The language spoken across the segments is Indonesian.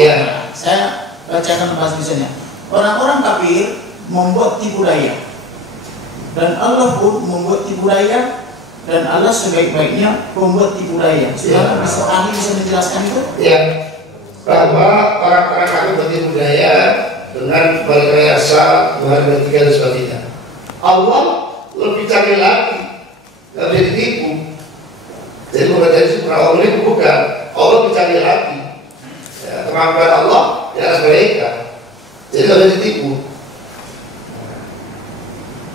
Iya. Saya bacakan bahasanya. Orang-orang kafir membuat tipu daya, dan Allah pun membuat tipu daya, dan Allah sebaik-baiknya membuat tipu daya. Saudara bisa menjelaskan itu? Ya, bahwa orang-orang kafir bertipu daya dengan berrekayasa Tuhan ketiga dan sebagainya. Allah lebih canggih lagi, nggak bisa ditipu. Jadi bukan dari sumber ini bukan. Allah lebih canggih lagi. Ya, kemampuan Allah di atas mereka. Jadi nggak bisa ditipu.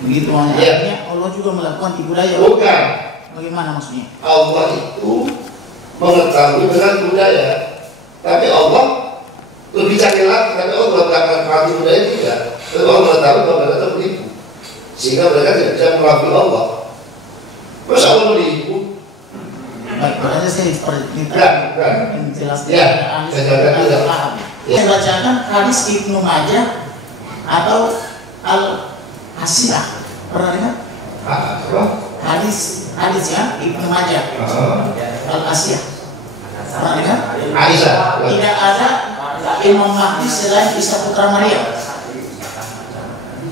Begitu artinya Allah juga melakukan tipu daya. Bukan. Bagaimana maksudnya? Allah itu mengetahui dengan budaya, tapi Allah lebih canggih lagi. Tapi Allah melakukan tipu daya tidak. Tapi Allah mengetahui bahwa mereka tertipu, sehingga mereka tidak bisa mengakui Allah. Terus Allah menipu. Baik, makanya saya menjelaskan Ya, ada paham. Saya bacakan hadis Ibnu Majah atau Al-Asiyah. Pernah dengar? Hadis ya Ibnu Majah. Al-Asiyah. Pernah dengar? Aisyah. Tidak ada Imam Mahdi selain Isa putra Maryam.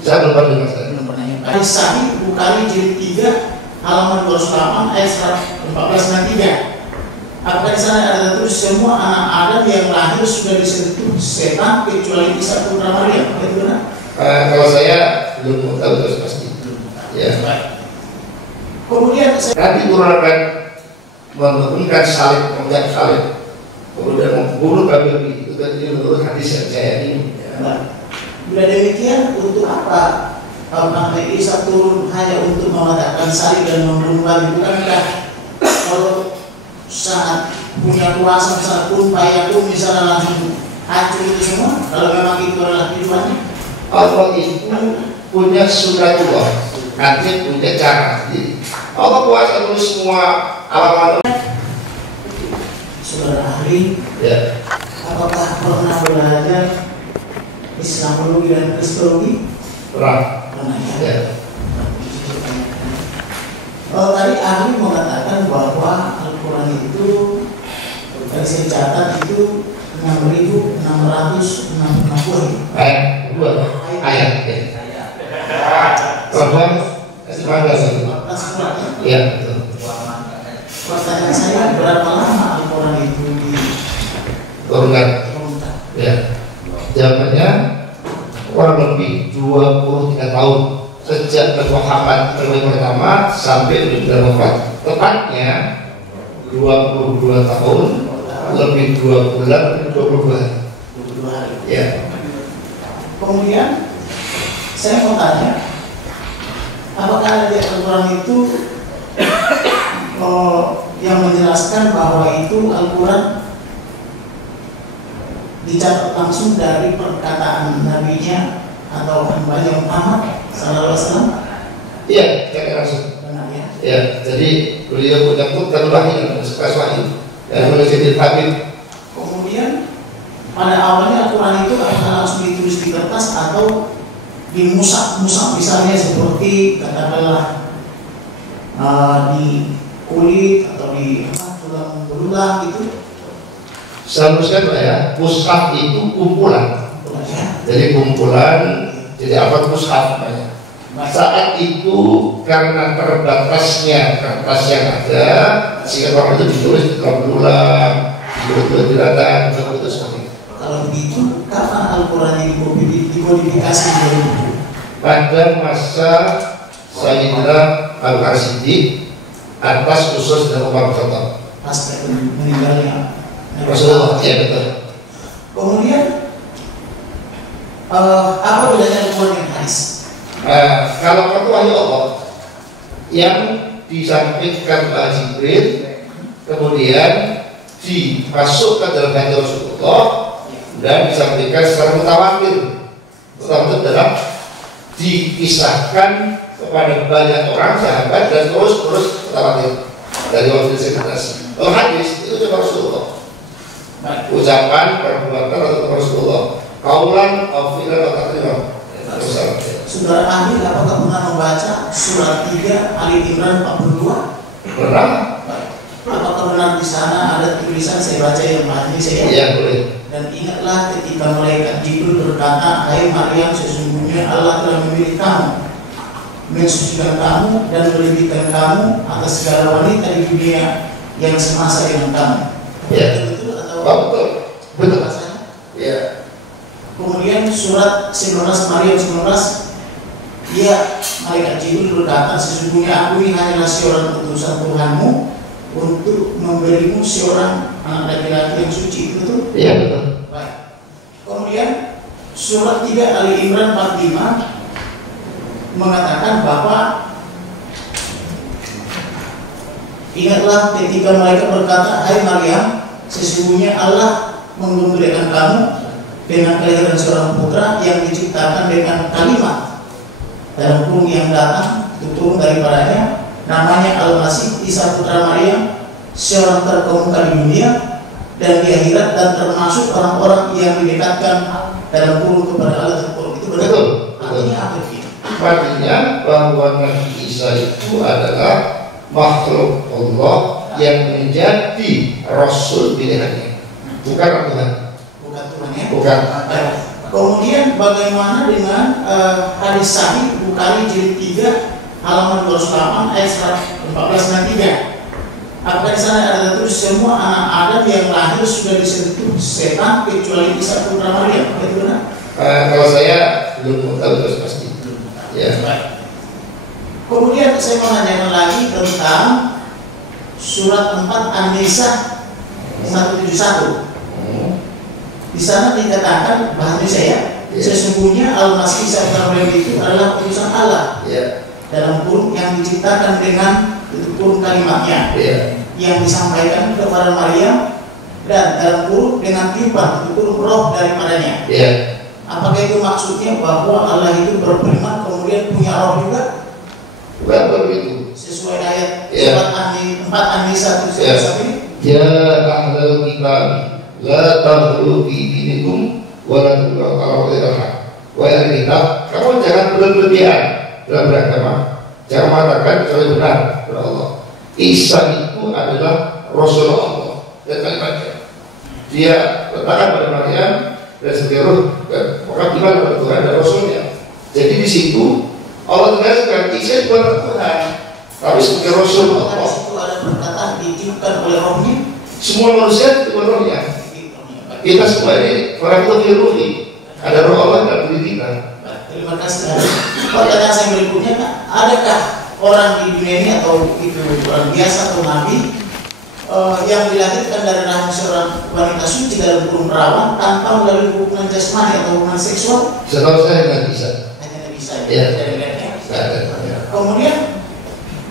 Saya belum pernah dengar. Belum pernah. Hadis Sahih Bukhari jilid 3 halaman 208 ayat 1493. Apakah di sana ada tertulis semua anak Adam yang lahir sudah disentuh setan kecuali Isa putra Maryam? Itu benar? Kalau saya belum tahu terus pasti. Ya. Kemudian nanti Quran akan menurunkan salib, mengucap salib, kemudian membunuh babi itu kan menurut hadis yang saya ini. Bila demikian, untuk apa Nabi Isa turun hanya untuk mengatakan salib dan membunuh babi? Bukankah kalau saat punya kuasa saat pun payah pun misalnya langsung hancur itu semua? Kalau memang itu adalah tujuannya. Allah itu punya sunatullah, nanti punya cara sendiri. Allah kuasa menulis semua alam-alam. Saudara ahli, Ya. apakah pernah belajar Islamologi dan Kristologi? Pernah. Pernah ya. Ya. Tadi ahli mengatakan bahwa Al-Quran itu dari saya catat itu 6.660 Ayat 2 ayat. Program ya, betul. Pertanyaan saya, berapa lama Al-Quran itu Turunkan. Ya. Jawabannya kurang lebih 23 tahun sejak Muhammad pertama sampai beliau wafat. Tepatnya 22 tahun lebih 2 bulan 22 hari. Ya. Kemudian saya mau tanya, apakah ada di Al-Quran itu yang menjelaskan bahwa itu Al-Quran dicatat langsung dari perkataan nabinya atau hambanya Muhammad sallallahu alaihi wasallam? Iya, saya langsung. Benar ya. Ya, jadi beliau menyebutkan wahyu, sekas wahyu dan menulis Habib. Kemudian pada awalnya Al-Quran itu apakah langsung ditulis di kertas atau di musaf misalnya seperti katakanlah di kulit atau di tulang belulang gitu? Seharusnya Pak ya, mushaf itu kumpulan. Jadi kumpulan, jadi apa mushaf namanya? Saat itu karena terbatasnya kertas yang ada, sehingga orang itu ditulis di tulang belulang, ditulis di rata, itu seperti itu. Kalau begitu, kapan Al-Quran ini dimodifikasi dari pada masa Sayyidina Al-Qarsiddi atas khusus dan Umar bin Khattab pasca meninggalnya Rasulullah. Ya betul. Kemudian apa bedanya Al-Quran dengan hadis? Kalau itu wahyu Allah yang disampaikan oleh Jibril kemudian dimasukkan dalam hati Rasulullah dan disampaikan secara mutawatir. Mutawatir adalah dikisahkan kepada banyak orang sahabat dan terus mutawatir dari waktu disebutasi. Kalau hadis itu cuma Rasulullah, ucapan perbuatan atau Rasulullah, kaulan atau fi'lan atau takriman. Saudara ahli, apakah pernah membaca surat 3 Ali Imran 42? Pernah. Apakah benar di di sana ada tulisan, saya baca yang mati saya. Iya, boleh. Dan ingatlah ketika malaikat Jibril berkata, hai Maryam, sesungguhnya Allah telah memilih kamu, mensucikan kamu dan melebihkan kamu atas segala wanita di dunia yang semasa dengan kamu. Ya. Betul atau Betul. Betul. bahasanya? Ya. Kemudian surat 19 Maryam 19, ya malaikat Jibril berkata, sesungguhnya aku ini hanyalah seorang utusan Tuhanmu untuk memberimu seorang anak laki-laki yang suci. Itu Iya, betul. baik. Kemudian surat 3 Ali Imran 45 mengatakan bahwa ingatlah ketika mereka berkata, hai Maryam, sesungguhnya Allah memberikan kamu dengan kelahiran seorang putra yang diciptakan dengan kalimat dalam kurung yang datang itu turun daripadanya, namanya Al-Masih Isa putra Maryam, seorang terkemuka di dunia dan di akhirat, dan termasuk orang-orang yang didekatkan dalam kurung kepada Allah. Itu betul. Artinya apa itu? Artinya bahwa Nabi Isa itu adalah makhluk Allah yang menjadi Rasul pilihannya, bukan Tuhan. Bukan Tuhan ya? Bukan. Kemudian bagaimana dengan hadis sahih Bukhari jilid 3 halaman 208 ayat 14 dan 3? Apakah di sana ada terus semua anak Adam yang lahir sudah disentuh setan kecuali Isa putra Maryam? Itu benar? Kalau saya belum tahu terus pasti. Ya. Kemudian saya mau nanyakan lagi tentang surat 4 An-Nisa 171. Di sana dikatakan bahasa saya, sesungguhnya Al-Masih Isa putra Maryam itu adalah utusan Allah. Dalam kurung yang diciptakan dengan itu kurung kalimatnya yang disampaikan kepada Maryam, dan dalam kurung dengan timbang itu kurung roh daripadanya. Apakah itu maksudnya bahwa Allah itu berfirman kemudian punya roh juga? Bukan begitu. Sesuai ayat surat 4 An-Nisa 171. Ya ahlal kitab, la taghlu fi dinikum wa la tuqulu ala ghairil haq. Wa ahli kitab, kamu jangan berlebihan dalam beragama. Jangan mengatakan kecuali benar kepada Allah. Isa itu adalah Rasulullah Allah dan kalimatnya. Dia letakkan pada Maryam dan sebagai roh, maka iman kepada Tuhan dan Rasulnya. Jadi di situ Allah tegaskan Isa bukan Tuhan, tapi sebagai Rasul Allah. Di situ ada perkataan ditiupkan oleh rohnya. Semua manusia itu rohnya. Kita semua ini orang itu ruhi. Ada roh Allah dalam diri kita. Terima kasih. Pertanyaan saya berikutnya, adakah orang di dunia ini atau itu orang biasa atau nabi yang dilahirkan dari rahim seorang wanita suci dalam kurung perawan tanpa melalui hubungan jasmani atau hubungan seksual? Setahu saya nggak bisa. Hanya tidak bisa. Ya. Kemudian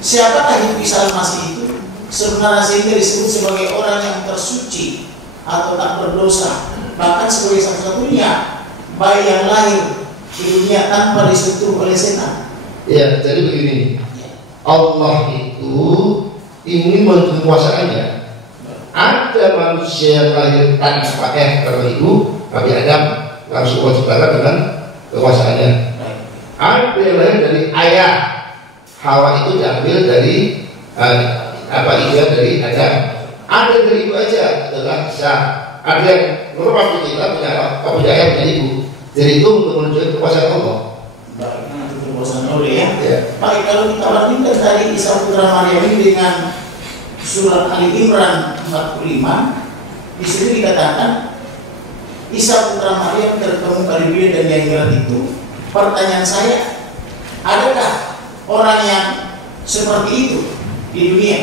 siapakah itu Isa Al-Masih itu sebenarnya sehingga disebut sebagai orang yang tersuci atau tak berdosa, bahkan sebagai satu-satunya bayi yang lahir di dunia tanpa disentuh oleh setan? Ya, jadi begini, Allah itu ingin menunjukkan kuasaannya. Ada manusia yang lahir tanpa karena ibu, Nabi Adam langsung wajibkan dengan kekuasaannya. Ada yang lahir dari ayah, Hawa itu diambil dari ibu dari Adam. Ada dari ibu aja adalah Isa. Ada yang menurut kita punya ayah punya ibu. Jadi itu untuk menunjukkan kekuasaan Allah. Baik, itu kekuasaan Allah ya. Baik, kalau kita bandingkan tadi Isa putra Maryam ini dengan surat Ali Imran 45, di sini dikatakan Isa putra Maryam terkemuka di dunia dan di akhirat itu. Pertanyaan saya, adakah orang yang seperti itu di dunia?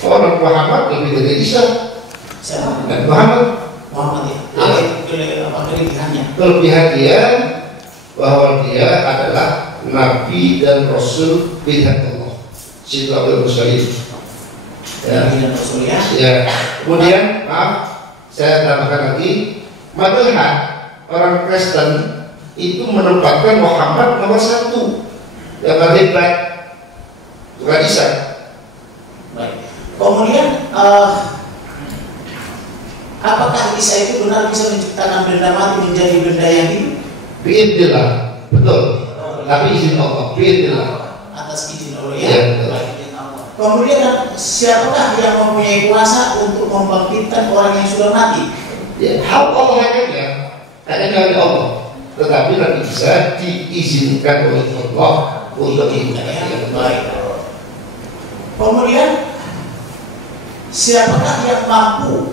Orang Muhammad lebih dari Isa. Siapa? Dan Muhammad ya. Apa kelebihannya? Kelebihan dia bahwa dia adalah Nabi dan Rasul pilihan Allah. Situ Abdul Mursalin. Nabi dan Rasul ya. Kemudian maaf, saya tambahkan lagi, madhab orang Kristen itu menempatkan Muhammad nomor 1 yang hebat, bukan Isa. Baik. Kemudian apakah Isa itu benar bisa menciptakan benda mati menjadi benda yang hidup? Biidznillah, betul. Tapi izin Allah, biidznillah. Atas izin Allah ya. Betul. Kemudian siapakah yang mempunyai kuasa untuk membangkitkan orang yang sudah mati? Ya, hak Allah hanya dari Allah. Tetapi Nabi Isa diizinkan oleh Allah untuk hidup yang baik. Kemudian siapakah yang mampu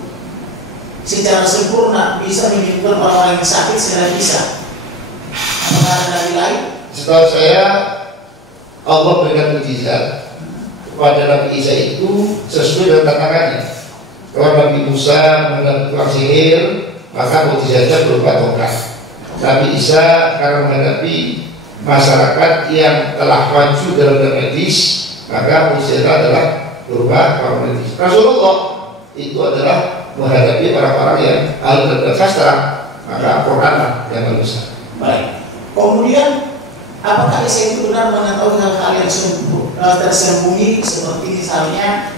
secara sempurna bisa menyembuhkan orang-orang yang sakit secara bisa? Apakah ada Nabi lain? Setahu saya Allah berikan mukjizat kepada Nabi Isa itu sesuai dengan tantangannya. Kalau Nabi Musa menghadapi tukang sihir, maka mukjizatnya berupa tongkat. Nabi Isa karena menghadapi masyarakat yang telah maju dalam medis, maka mukjizatnya adalah berupa para medis. Rasulullah itu adalah menghadapi orang-orang yang ahli dalam sastra, maka Quran yang manusia. Baik. Kemudian apakah Isa itu benar mengetahui hal-hal yang tersembunyi seperti misalnya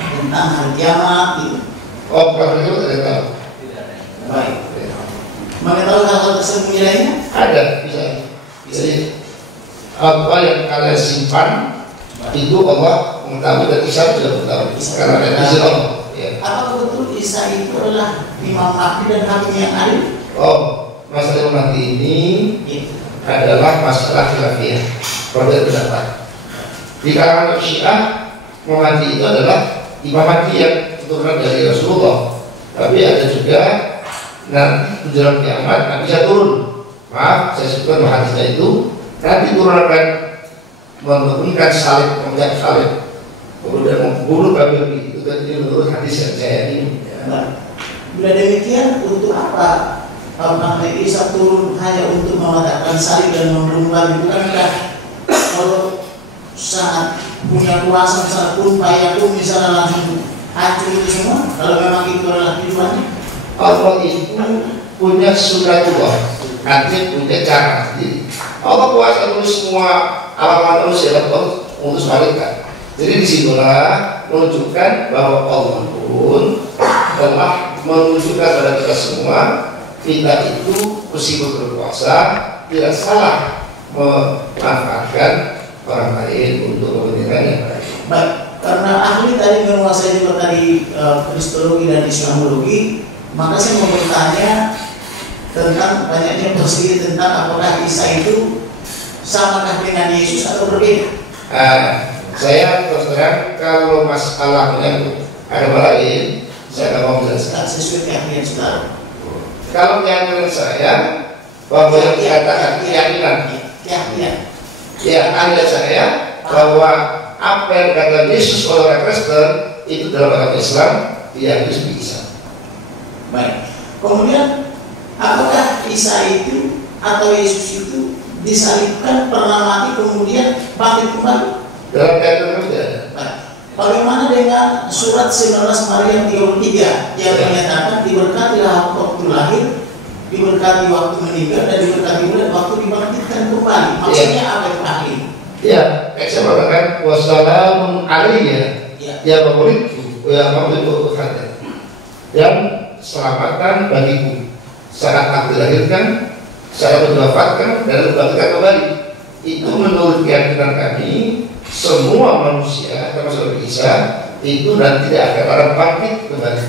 tentang hari kiamat itu? Oh, bukan itu tidak tahu. Baik. Mengetahui hal-hal tersembunyi lainnya? Ada, bisa. Jadi apa yang kalian simpan itu Allah mengetahui dan Isa juga mengetahui karena ada izin Allah. Ya. Apakah betul Isa itu adalah Imam Mahdi dan Hakim yang adil? Oh, masalah Imam Mahdi ini adalah masalah khilafiyah, perbedaan pendapat. Di kalangan Syiah, Imam Mahdi itu adalah Imam Mahdi yang keturunan dari Rasulullah. Tapi ada juga nanti menjelang kiamat Nabi bisa turun. Maaf, saya sebutkan hadisnya itu nanti turun akan menurunkan salib, mengucap salib, kemudian membunuh Babil. Itu tadi menurut hadis yang saya ini. Bila demikian, untuk apa Nabi Isa turun hanya untuk mematakan salib dan membunuh Babil? Bukankah kalau saat punya kuasa saat pun payahku misalnya langsung hancur itu semua? Kalau memang itu adalah tujuannya? Allah itu punya sunatullah, artinya punya cara sendiri. Allah kuasa menulis semua alamat manusia dan mengutus malaikat. Jadi disitulah menunjukkan bahwa Allah pun telah menunjukkan kepada kita semua, kita itu meskipun berkuasa tidak salah memanfaatkan orang lain untuk kepentingan yang baik. Baik, karena ahli tadi menguasai juga tadi kristologi dan islamologi, maka saya mau bertanya tentang banyaknya persegi tentang apakah Isa itu samakah dengan Yesus atau berbeda? Saya terus terang kalau masalah menyangkut agama lain, saya tidak mau menjelaskan sesuai keyakinan saudara. Kalau keyakinan saya bahwa yang dikatakan keyakinan, ya anda saya bahwa apa yang dikatakan Yesus oleh orang Kristen itu dalam agama Islam dia harus bisa. Baik. Kemudian apakah Isa itu atau Yesus itu disalibkan, pernah mati kemudian bangkit kembali? Dalam keyakinan tidak ada. Bagaimana dengan surat 19 Maryam 33 yang menyatakan diberkatilah waktu lahir, diberkati waktu meninggal, dan diberkati bulan waktu dibangkitkan kembali? Maksudnya apa itu ahli? Ya, saya mengatakan wassalamun alaiya ya favoritku ya favoritku kata yang selamatan bagiku saat aku dilahirkan, saat aku diwafatkan dan dibangkitkan kembali. Itu menurut keyakinan kami semua manusia termasuk Nabi Isa itu nanti tidak akan orang bangkit kembali.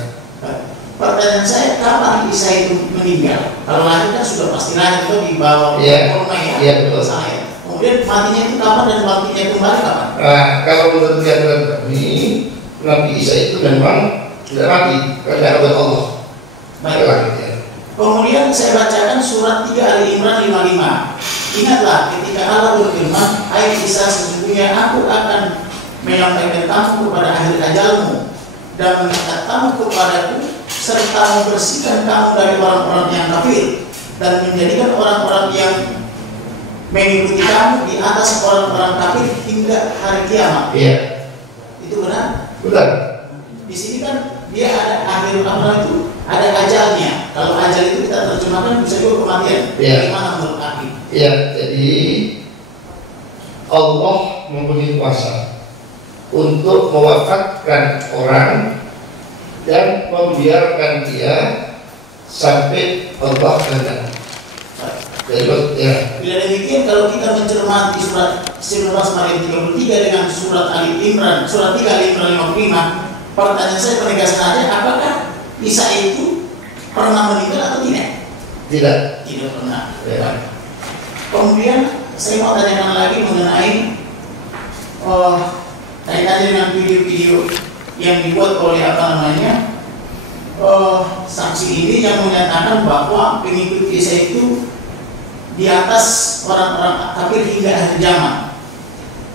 Pertanyaan saya, kapan Isa itu meninggal? Kalau lahir kan sudah pasti lahir itu di bawah korma ya. Betul. Kemudian matinya itu kapan dan bangkitnya kembali kapan? Nah, kalau menurut keyakinan kami Nabi Isa itu memang tidak mati karena ada Allah. Baik. Kemudian saya bacakan surat 3 Ali Imran 55. Ingatlah ketika Allah berfirman, hai Isa, sesungguhnya aku akan menyampaikan kamu kepada akhir ajalmu dan mengikat kamu kepadaku serta membersihkan kamu dari orang-orang yang kafir dan menjadikan orang-orang yang mengikuti kamu di atas orang-orang kafir hingga hari kiamat. Iya. Itu benar? Benar. Di sini kan dia ada akhir amar itu, ada ajalnya. Kalau ajal itu kita terjemahkan bisa juga kematian. Iya. Bagaimana menurut Aki? Ya, jadi Allah mempunyai kuasa untuk mewafatkan orang dan membiarkan dia sampai Allah kehendak. Ya. Bila demikian, kalau kita mencermati surat 19 Maryam 33 dengan surat Ali Imran, surat 3 Ali Imran 55, pertanyaan saya penegasan aja, apakah Isa itu pernah meninggal atau tidak? Tidak. Tidak pernah. Ya. Kemudian saya mau tanyakan lagi mengenai kaitannya dengan video-video yang dibuat oleh saksi ini yang menyatakan bahwa pengikut Isa itu di atas orang-orang kafir hingga akhir zaman.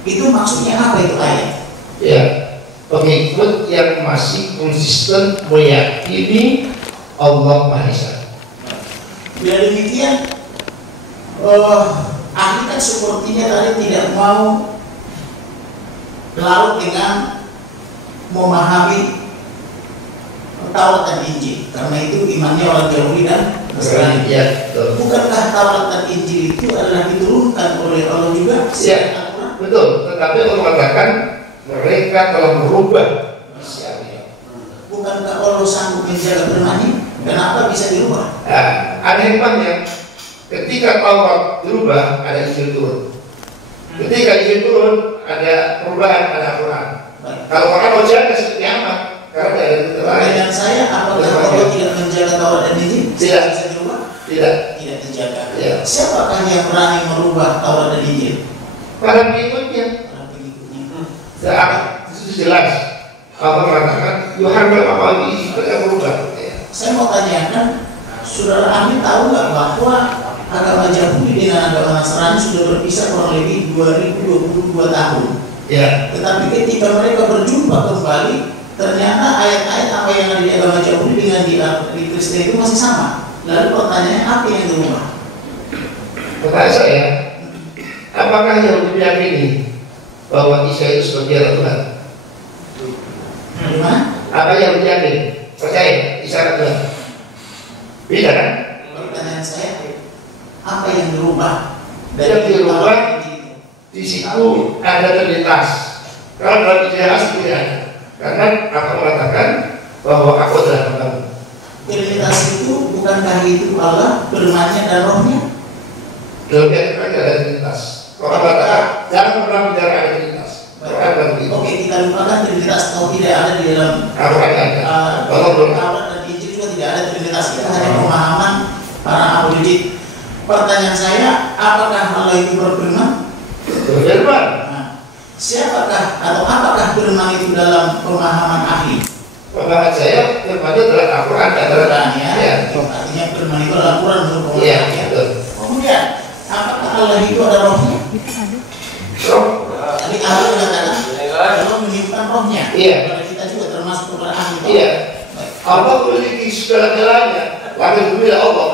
Itu maksudnya apa itu ayat? Ya, pengikut yang masih konsisten meyakini Allah Maha Esa. Bila demikian, ahli kan sepertinya tadi tidak mau larut dengan memahami Taurat dan Injil, karena itu imannya orang Yahudi dan Nasrani. Ya, Bukankah Taurat dan Injil itu adalah diturunkan oleh Allah juga? Ya, betul. Tetapi Allah mengatakan mereka telah merubah isinya. Bukankah Allah sanggup menjaga firman-Nya? Kenapa bisa dirubah? Nah, ada hikmahnya. Ketika Taurat dirubah, ada Injil turun. Ketika Injil turun, ada perubahan, ada Al-Quran. Kalau orang mau jaga seperti apa? Karena ada pertanyaan saya, apakah Allah tidak menjaga Taurat dan Injil? Tidak. Bisa dirubah? Tidak. Tidak dijaga. Ya. Siapakah yang berani merubah Taurat dan Injil? Para pengikutnya. Para pengikutnya. Itu jelas. Allah mengatakan Yohanes apa lagi mereka berubah. Saya mau tanyakan, saudara Amin tahu nggak bahwa agama Yahudi dengan agama Nasrani sudah berpisah kurang lebih 2022 tahun. Ya. Tetapi ketika mereka berjumpa kembali, ternyata ayat-ayat apa yang ada di agama Yahudi dengan di Kristen itu masih sama. Lalu pertanyaannya, apa yang berubah? Pertanyaan saya, apakah Yahudi meyakini bahwa Isa itu sebagai anak Tuhan? Gimana? Apa yang yakin? Percaya Isa anak Tuhan? Beda kan? Pertanyaan saya, apa yang berubah? Yang berubah di situ ada Trinitas. Kalau dalam Injil asli tidak ada. Karena aku mengatakan bahwa aku adalah Tuhan. Trinitas itu bukankah itu Allah, firman-Nya dan Roh-Nya? Dalam ayat ada Trinitas. Orang katakan jangan pernah bicara ada Trinitas. Oke, kita lupakan Trinitas atau tidak ada di dalam Taurat dan Injil juga tidak ada Trinitas. Itu hanya pemahaman para ahli. Pertanyaan saya, apakah Allah itu berfirman? Berfirman. Siapakah atau apakah firman itu dalam pemahaman ahli? Pemahaman saya firman itu adalah Al-Quran Al-Quran ya. Ya. Artinya firman itu adalah Al-Quran menurut pemahaman ya. Ya. Kemudian, apakah Allah itu ada rohnya? Roh. Tadi ahli mengatakan Allah menyimpan rohnya. Iya. Kepada kita juga termasuk kepada ahli. Iya. Allah memiliki segala-galanya. Langit bumi adalah Allah.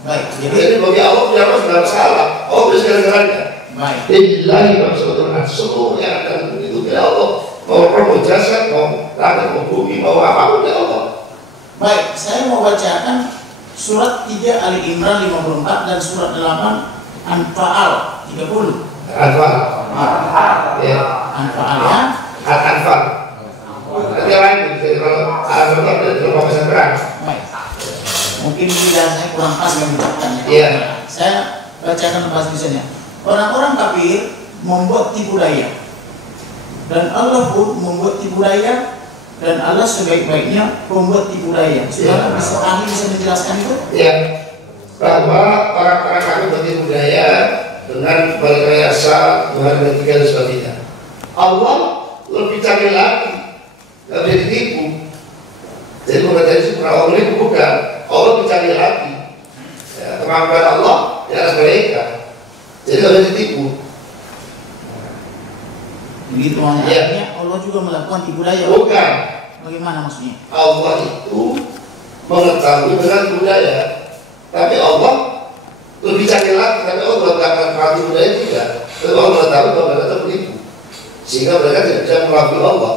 Baik. Jadi bagi Allah punya roh tidak masalah. Allah punya segala-galanya. Baik. Lillahi maksudnya seluruh yang akan itu bila Allah mau roh, mau jasad, mau langit, mau bumi, mau apapun ya Allah. Baik, saya mau bacakan surat 3 Ali Imran 54 dan surat 8 Anfal 30. Anfal. Ya. Anfal ya. Anfal. Nanti lain jadi kalau Anfal itu dalam bahasa perang. Baik. Mungkin lidah saya kurang pas membacakannya. Iya. Saya bacakan bahasa Indonesia. Orang-orang kafir membuat tipu daya, dan Allah pun membuat tipu daya, dan Allah sebaik-baiknya membuat tipu daya. Saudara bisa ahli bisa menjelaskan itu? Ya, bahwa orang-orang kafir bertipu daya dengan berrekayasa Tuhan ketiga dan sebagainya. Allah lebih canggih lagi, lebih ditipu. Jadi bukan itu orang ini bukan Allah lebih canggih lagi. Ya, kemampuan Allah di atas mereka. Jadi kalau ditipu. Begitu maknanya Allah juga melakukan tipu daya. Bukan. Bagaimana maksudnya? Allah itu mengetahui dengan budaya, tapi Allah lebih canggih lagi. Tapi Allah mengatakan tipu daya tidak. Tapi Allah mengetahui bahwa mereka tertipu, sehingga mereka tidak bisa mengakui Allah.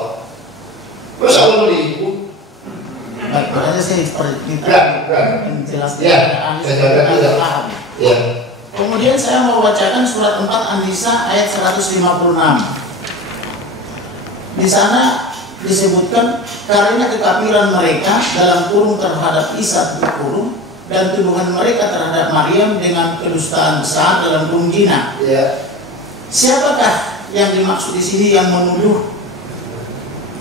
Terus Allah menipu. Baik, berarti saya menjelaskan. Ya, saya paham. Ya. Kemudian saya mau bacakan surat 4 An-Nisa ayat 156. Di sana disebutkan karena kekafiran mereka dalam kurung terhadap Isa kurung dan tuduhan mereka terhadap Maryam dengan kedustaan besar dalam kurung zina. Ya. Siapakah yang dimaksud di sini yang menuduh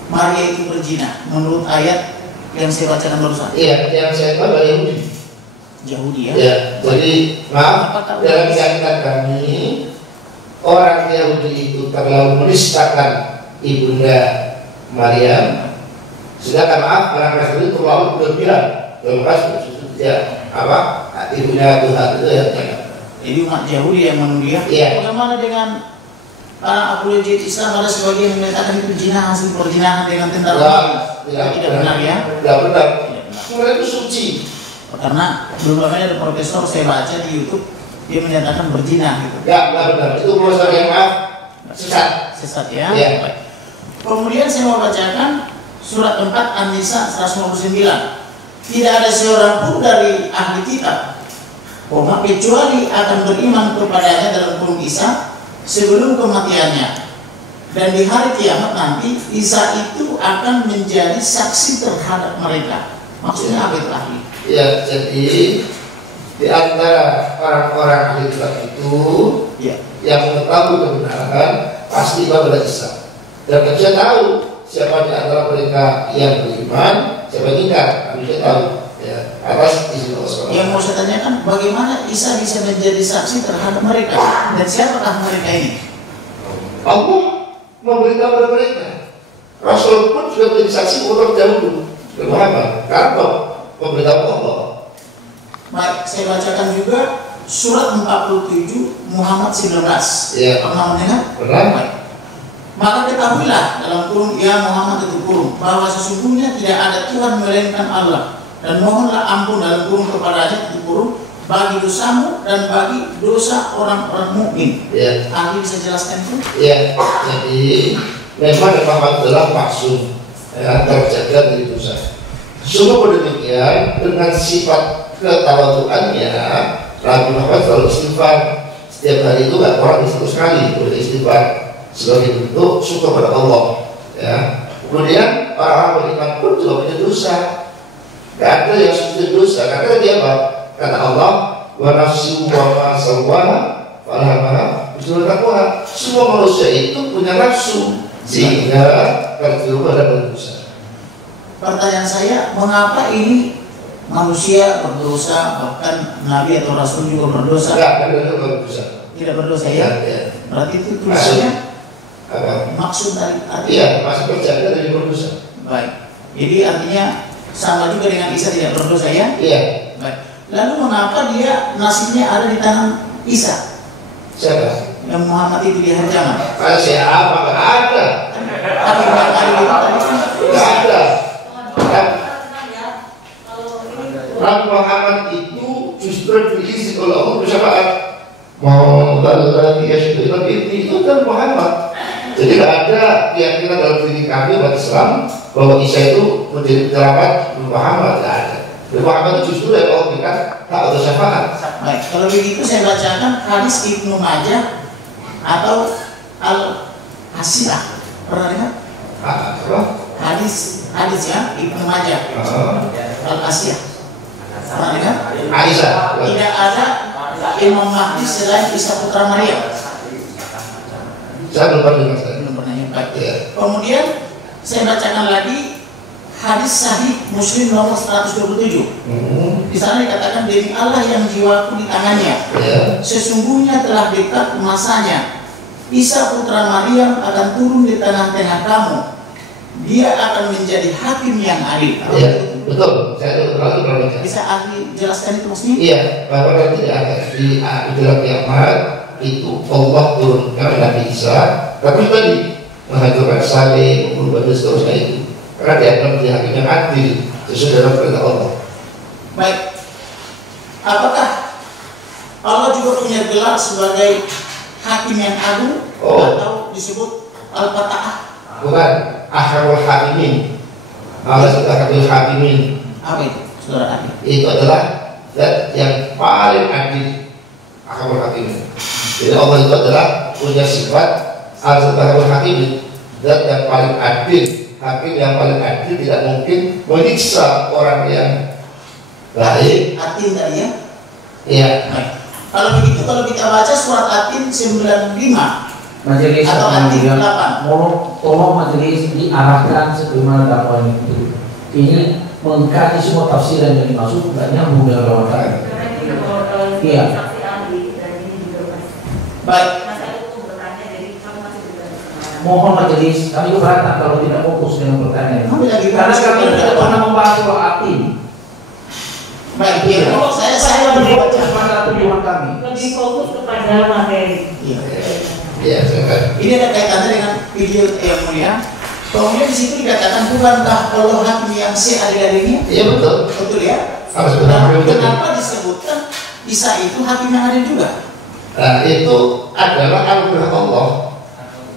Maria itu berzina menurut ayat yang saya bacakan barusan? Iya, yang saya tahu adalah Yahudi. Yahudi ya. Ya, jadi maaf dalam keyakinan kami orang Yahudi itu terlalu menistakan ibunda Maryam, sedangkan maaf orang Kristen itu terlalu berlebihan terlepas ya apa ibunda Tuhan itu ya. Jadi umat Yahudi yang menuduh. Iya. Bagaimana dengan para apologet Islam? Ada sebagian yang menyatakan itu zina, hasil perzinahan dengan tentara. Tidak benar ya? Tidak benar. Mereka itu suci. Karena belum lama ada profesor saya baca di YouTube dia menyatakan berzina gitu. Tidak benar. Itu profesor yang maaf sesat. Sesat ya. Ya. Kemudian saya mau bacakan surat 4 An-Nisa 159. Tidak ada seorang pun dari ahli kitab kecuali akan beriman kepadanya dalam kurung Isa sebelum kematiannya, dan di hari kiamat nanti Isa itu akan menjadi saksi terhadap mereka. Maksudnya apa itu ahli? Ya, jadi di antara orang-orang ahli kitab itu Ya. yang mengetahui kebenaran pasti pada Isa, dan kita tahu siapa di antara mereka yang beriman, siapa yang ingkar. Kami tidak tahu ya, atas izin Allah. Yang mau saya tanyakan, bagaimana Isa bisa menjadi saksi terhadap mereka, dan siapakah mereka ini? Allah memberitahu kepada mereka. Rasul pun sudah menjadi saksi orang dahulu Muhammad karena memberitahu Allah. Baik, saya bacakan juga surat 47 Muhammad 19. Ya. Pernah mendengar? Pernah. Baik. Maka ketahuilah dalam kurung ya Muhammad itu kurung bahwa sesungguhnya tidak ada Tuhan melainkan Allah, dan mohonlah ampun dalam kurung kepadanya itu kurung bagi dosamu dan bagi dosa orang-orang mukmin. Ya. Ahli bisa jelaskan itu? Ya, jadi memang Muhammad adalah maksum ya, terjaga dari dosa. Sungguh demikian dengan sifat ketawaduannya, Nabi Muhammad selalu istighfar. Setiap hari itu nggak kurang 100 kali beristighfar sebagai bentuk syukur pada Allah. Ya. Kemudian orang-orang beriman pun juga punya dosa. Gak ada yang suci dosa. Karena dia apa? Kata Allah, wa nafsu wa ma sawwaha falhamaha fujuraha taqwaha. Semua manusia itu punya nafsu, sehingga kalau ada dosa. Pertanyaan saya, mengapa ini manusia berdosa, bahkan Nabi atau Rasul juga berdosa? Enggak, ada berdosa. Tidak berdosa ya? Ya. Berarti itu tulisannya Apa? maksud dari arti. Iya, masih berjaga dari berdosa. Baik. Jadi artinya sama juga dengan Isa tidak berdosa ya? Iya. Baik. Lalu mengapa dia nasibnya ada di tangan Isa? Siapa? Yang Muhammad itu di hari zaman. Siapa? Enggak ada. Tapi yang ada itu tadi kan Enggak ada. Nabi Muhammad itu justru diisi oleh Allah bersyafaat. Mau lagi yashhadu itu kan Muhammad. Jadi tidak ada keyakinan dalam diri kami umat Islam bahwa Isa itu menjadi penyelamat Muhammad. Tidak ada. Muhammad itu justru yang Allah berikan hak atau syafaat. Baik, kalau begitu saya bacakan hadis Ibnu Majah atau Al-Asirah. Pernah dengar? Apa? Hadis ya Ibnu Majah. Al-Asirah. Pernah dengar? Aisyah. Tidak ada Imam Mahdi selain Isa putra Maryam. Saya belum pernah dengar. Belum pernah nyampe. Ya. Kemudian saya bacakan lagi hadis sahih Muslim nomor 127. Di sana dikatakan, demi Allah yang jiwaku di tangannya, Ya. sesungguhnya telah dekat masanya Isa putra Maryam akan turun di tengah-tengah kamu. Dia akan menjadi hakim yang adil. Ya, betul. Saya pernah dengar. Bisa ahli jelaskan itu maksudnya? Iya, bahwa nanti di dalam kiamat itu Allah turunkan Nabi Isa, tapi tadi menghancurkan salib, membunuh dan seterusnya itu, karena dia akan menjadi hakim yang adil sesuai dengan perintah Allah. Baik. Apakah Allah juga punya gelar sebagai hakim yang agung atau disebut Al-Fata'ah? Bukan, Akhirul Hakimin. Allah sudah Akhirul Hakimin. Apa itu, saudara ahli? Itu adalah zat yang paling adil, Akhirul Hakimin. Jadi Allah itu adalah punya sifat Al-Akhirul Hakimin, zat yang paling adil. Hakim yang paling adil tidak mungkin menyiksa orang yang Baik. Atin tadi ya. Iya. Baik. Kalau begitu, kalau kita baca surat Atin 95 Majelis atau Atin 8. Tolong majelis diarahkan sebagaimana dakwaan itu. Ini mengkaji semua tafsiran yang dimaksud, tidak nyambung dengan lawan. Iya. Baik. Mohon majelis, kami keberatan kalau tidak fokus dengan pertanyaan. Karena kami tidak pernah membahas soal Atin. Baik, ya. Saya berfokus pada tujuan kami. Lebih fokus kepada materi. Iya. Iya, silakan. Ini ada kaitannya dengan video yang mulia. Kemudian di situ dikatakan bukankah Allah hakim yang seadil-adilnya? Iya betul. Betul ya. Harus Nah, betul. kenapa disebutkan Isa itu hakim yang adil juga? Nah, itu adalah anugerah Allah.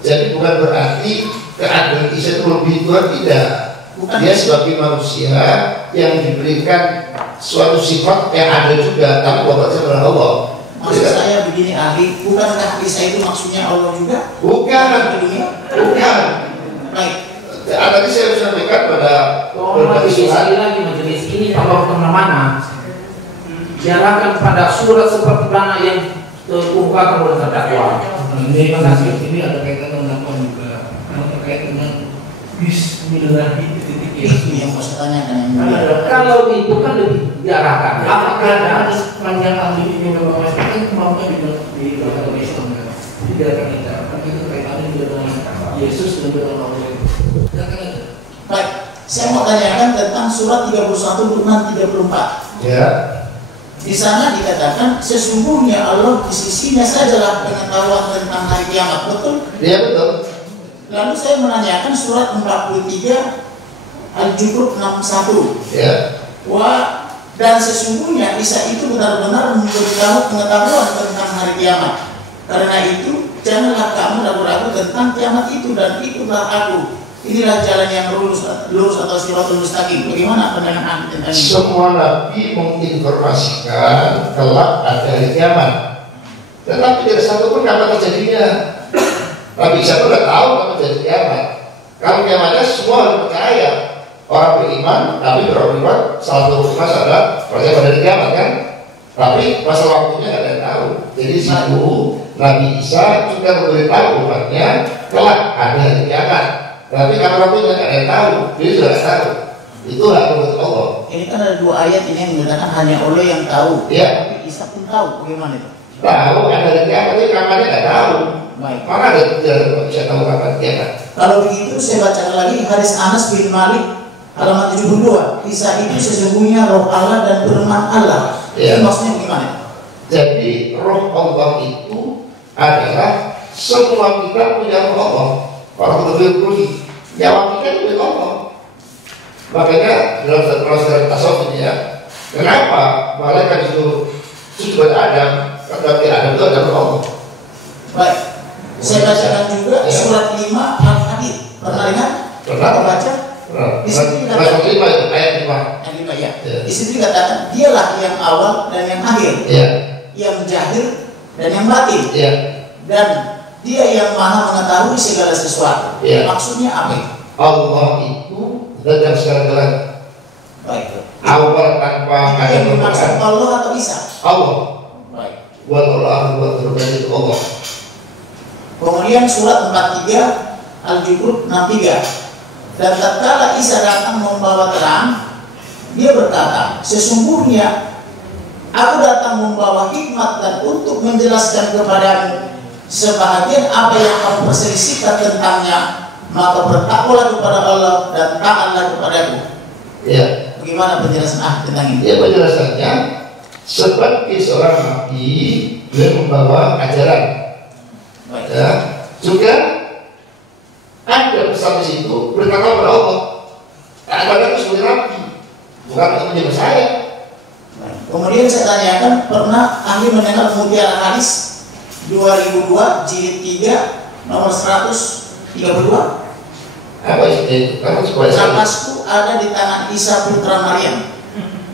Jadi bukan berarti keadilan Isa itu lebih Tuhan, tidak. Bukan. Dia sebagai manusia yang diberikan suatu sifat yang ada juga, tapi wabatnya adalah Allah. Maksud saya begini ahli, bukankah Isa itu maksudnya Allah juga? Bukan. Dunia? Bukan. Baik. Tadi saya sampaikan pada Majelis lagi majelis ini kalau kemana-mana diarahkan pada surat seperti mana yang diungkapkan oleh terdakwa. Ini ada kaitan dengan dakwaan juga, karena terkait dengan Bismillahirrahmanirrahim. Itu yang mau saya tanyakan yang mulia. Kalau itu kan lebih diarahkan. Apakah ada sepanjang ahli ini memang masih kan kemampuan di dalam Islam kan? Tidak akan ada, tapi itu kaitannya juga dengan Yesus dan dengan Allah. Tidak akan ada. Baik, saya mau tanyakan tentang surat 31 Luqman 34. ya. Di sana dikatakan sesungguhnya Allah di sisinya sajalah pengetahuan tentang hari kiamat. Betul? Iya betul. Lalu saya menanyakan surat 43 Al-Jum'ah 61. Ya. Wah, dan sesungguhnya Isa itu benar-benar memberitahu pengetahuan tentang hari kiamat. Karena itu janganlah kamu ragu-ragu tentang kiamat itu dan ikutlah aku. Inilah jalan yang lurus atau siratul mustaqim. Bagaimana pandangan tentang ini? Semua nabi menginformasikan kelak ada hari kiamat, tetapi tidak satu pun kapan terjadinya. Nabi Isa pun tidak tahu kapan terjadi kiamat. Kalau kiamatnya semua harus percaya. Orang beriman, tapi beriman salah satu iman adalah percaya pada hari kiamat kan. Tapi masa waktunya tidak ada yang tahu. Jadi situ Nabi Isa juga memberitahu umatnya kelak ada hari kiamat. Tapi kalau waktunya tidak ada yang tahu, dia sudah tidak tahu. Itu hak menurut Allah. Ini kan ada dua ayat ini yang mengatakan hanya Allah yang tahu. Ya. Tapi Isa pun tahu. Bagaimana itu? Tahu ada hari kiamat, tapi kapannya tidak tahu. Baik. Mana ada tidak bisa tahu kapan kiamat? Kalau begitu saya bacakan lagi hadis Anas bin Malik halaman 72. Isa itu sesungguhnya roh Allah dan firman Allah. Ya. Itu maksudnya bagaimana? Jadi roh Allah itu adalah semua kita punya roh Allah. Orang lebih nyawa kita itu Allah. Makanya dalam sejarah tasawuf ini ya, kenapa malaikat itu sujud pada Adam? Karena Adam itu adalah roh Allah. Baik. Saya bacakan juga Ya. surat 5 Al-Hadid. Pernah dengar? Pernah. Atau baca? Di situ Pasal 5 itu ayat 5. Yang 5 ya. Ya. Di situ dikatakan dialah yang awal dan yang akhir, Ya, yang zahir dan yang batin, ya. dan dia yang maha mengetahui segala sesuatu. Ya. Maksudnya apa? Allah itu zat yang segala-galanya. Baik. Awal tanpa ada Yang dimaksud perubahan. Allah atau Isa? Allah. Baik. Wallahu wa terbaik itu Allah. Kemudian surat 43 Al-Jum'ah 63. Dan tatkala Isa datang membawa terang, dia berkata, sesungguhnya aku datang membawa hikmat dan untuk menjelaskan kepadamu sebahagian apa yang kamu perselisihkan tentangnya, maka bertakwalah kepada Allah dan taatlah kepadaku. Ya. Bagaimana penjelasan tentang ini? Dia penjelasannya sebagai seorang nabi beliau membawa ajaran. Baik. Ya. Juga ada pesan di situ berkata kepada Allah. Ajaran itu sebagai nabi, bukan untuk menjadi saya. Baik. Kemudian saya tanyakan, pernah ahli mendengar mutiara hadis 2002 jilid 3 nomor 132? Apa itu? Kamu supaya saya Napasku ada di tangan Isa putra Maryam.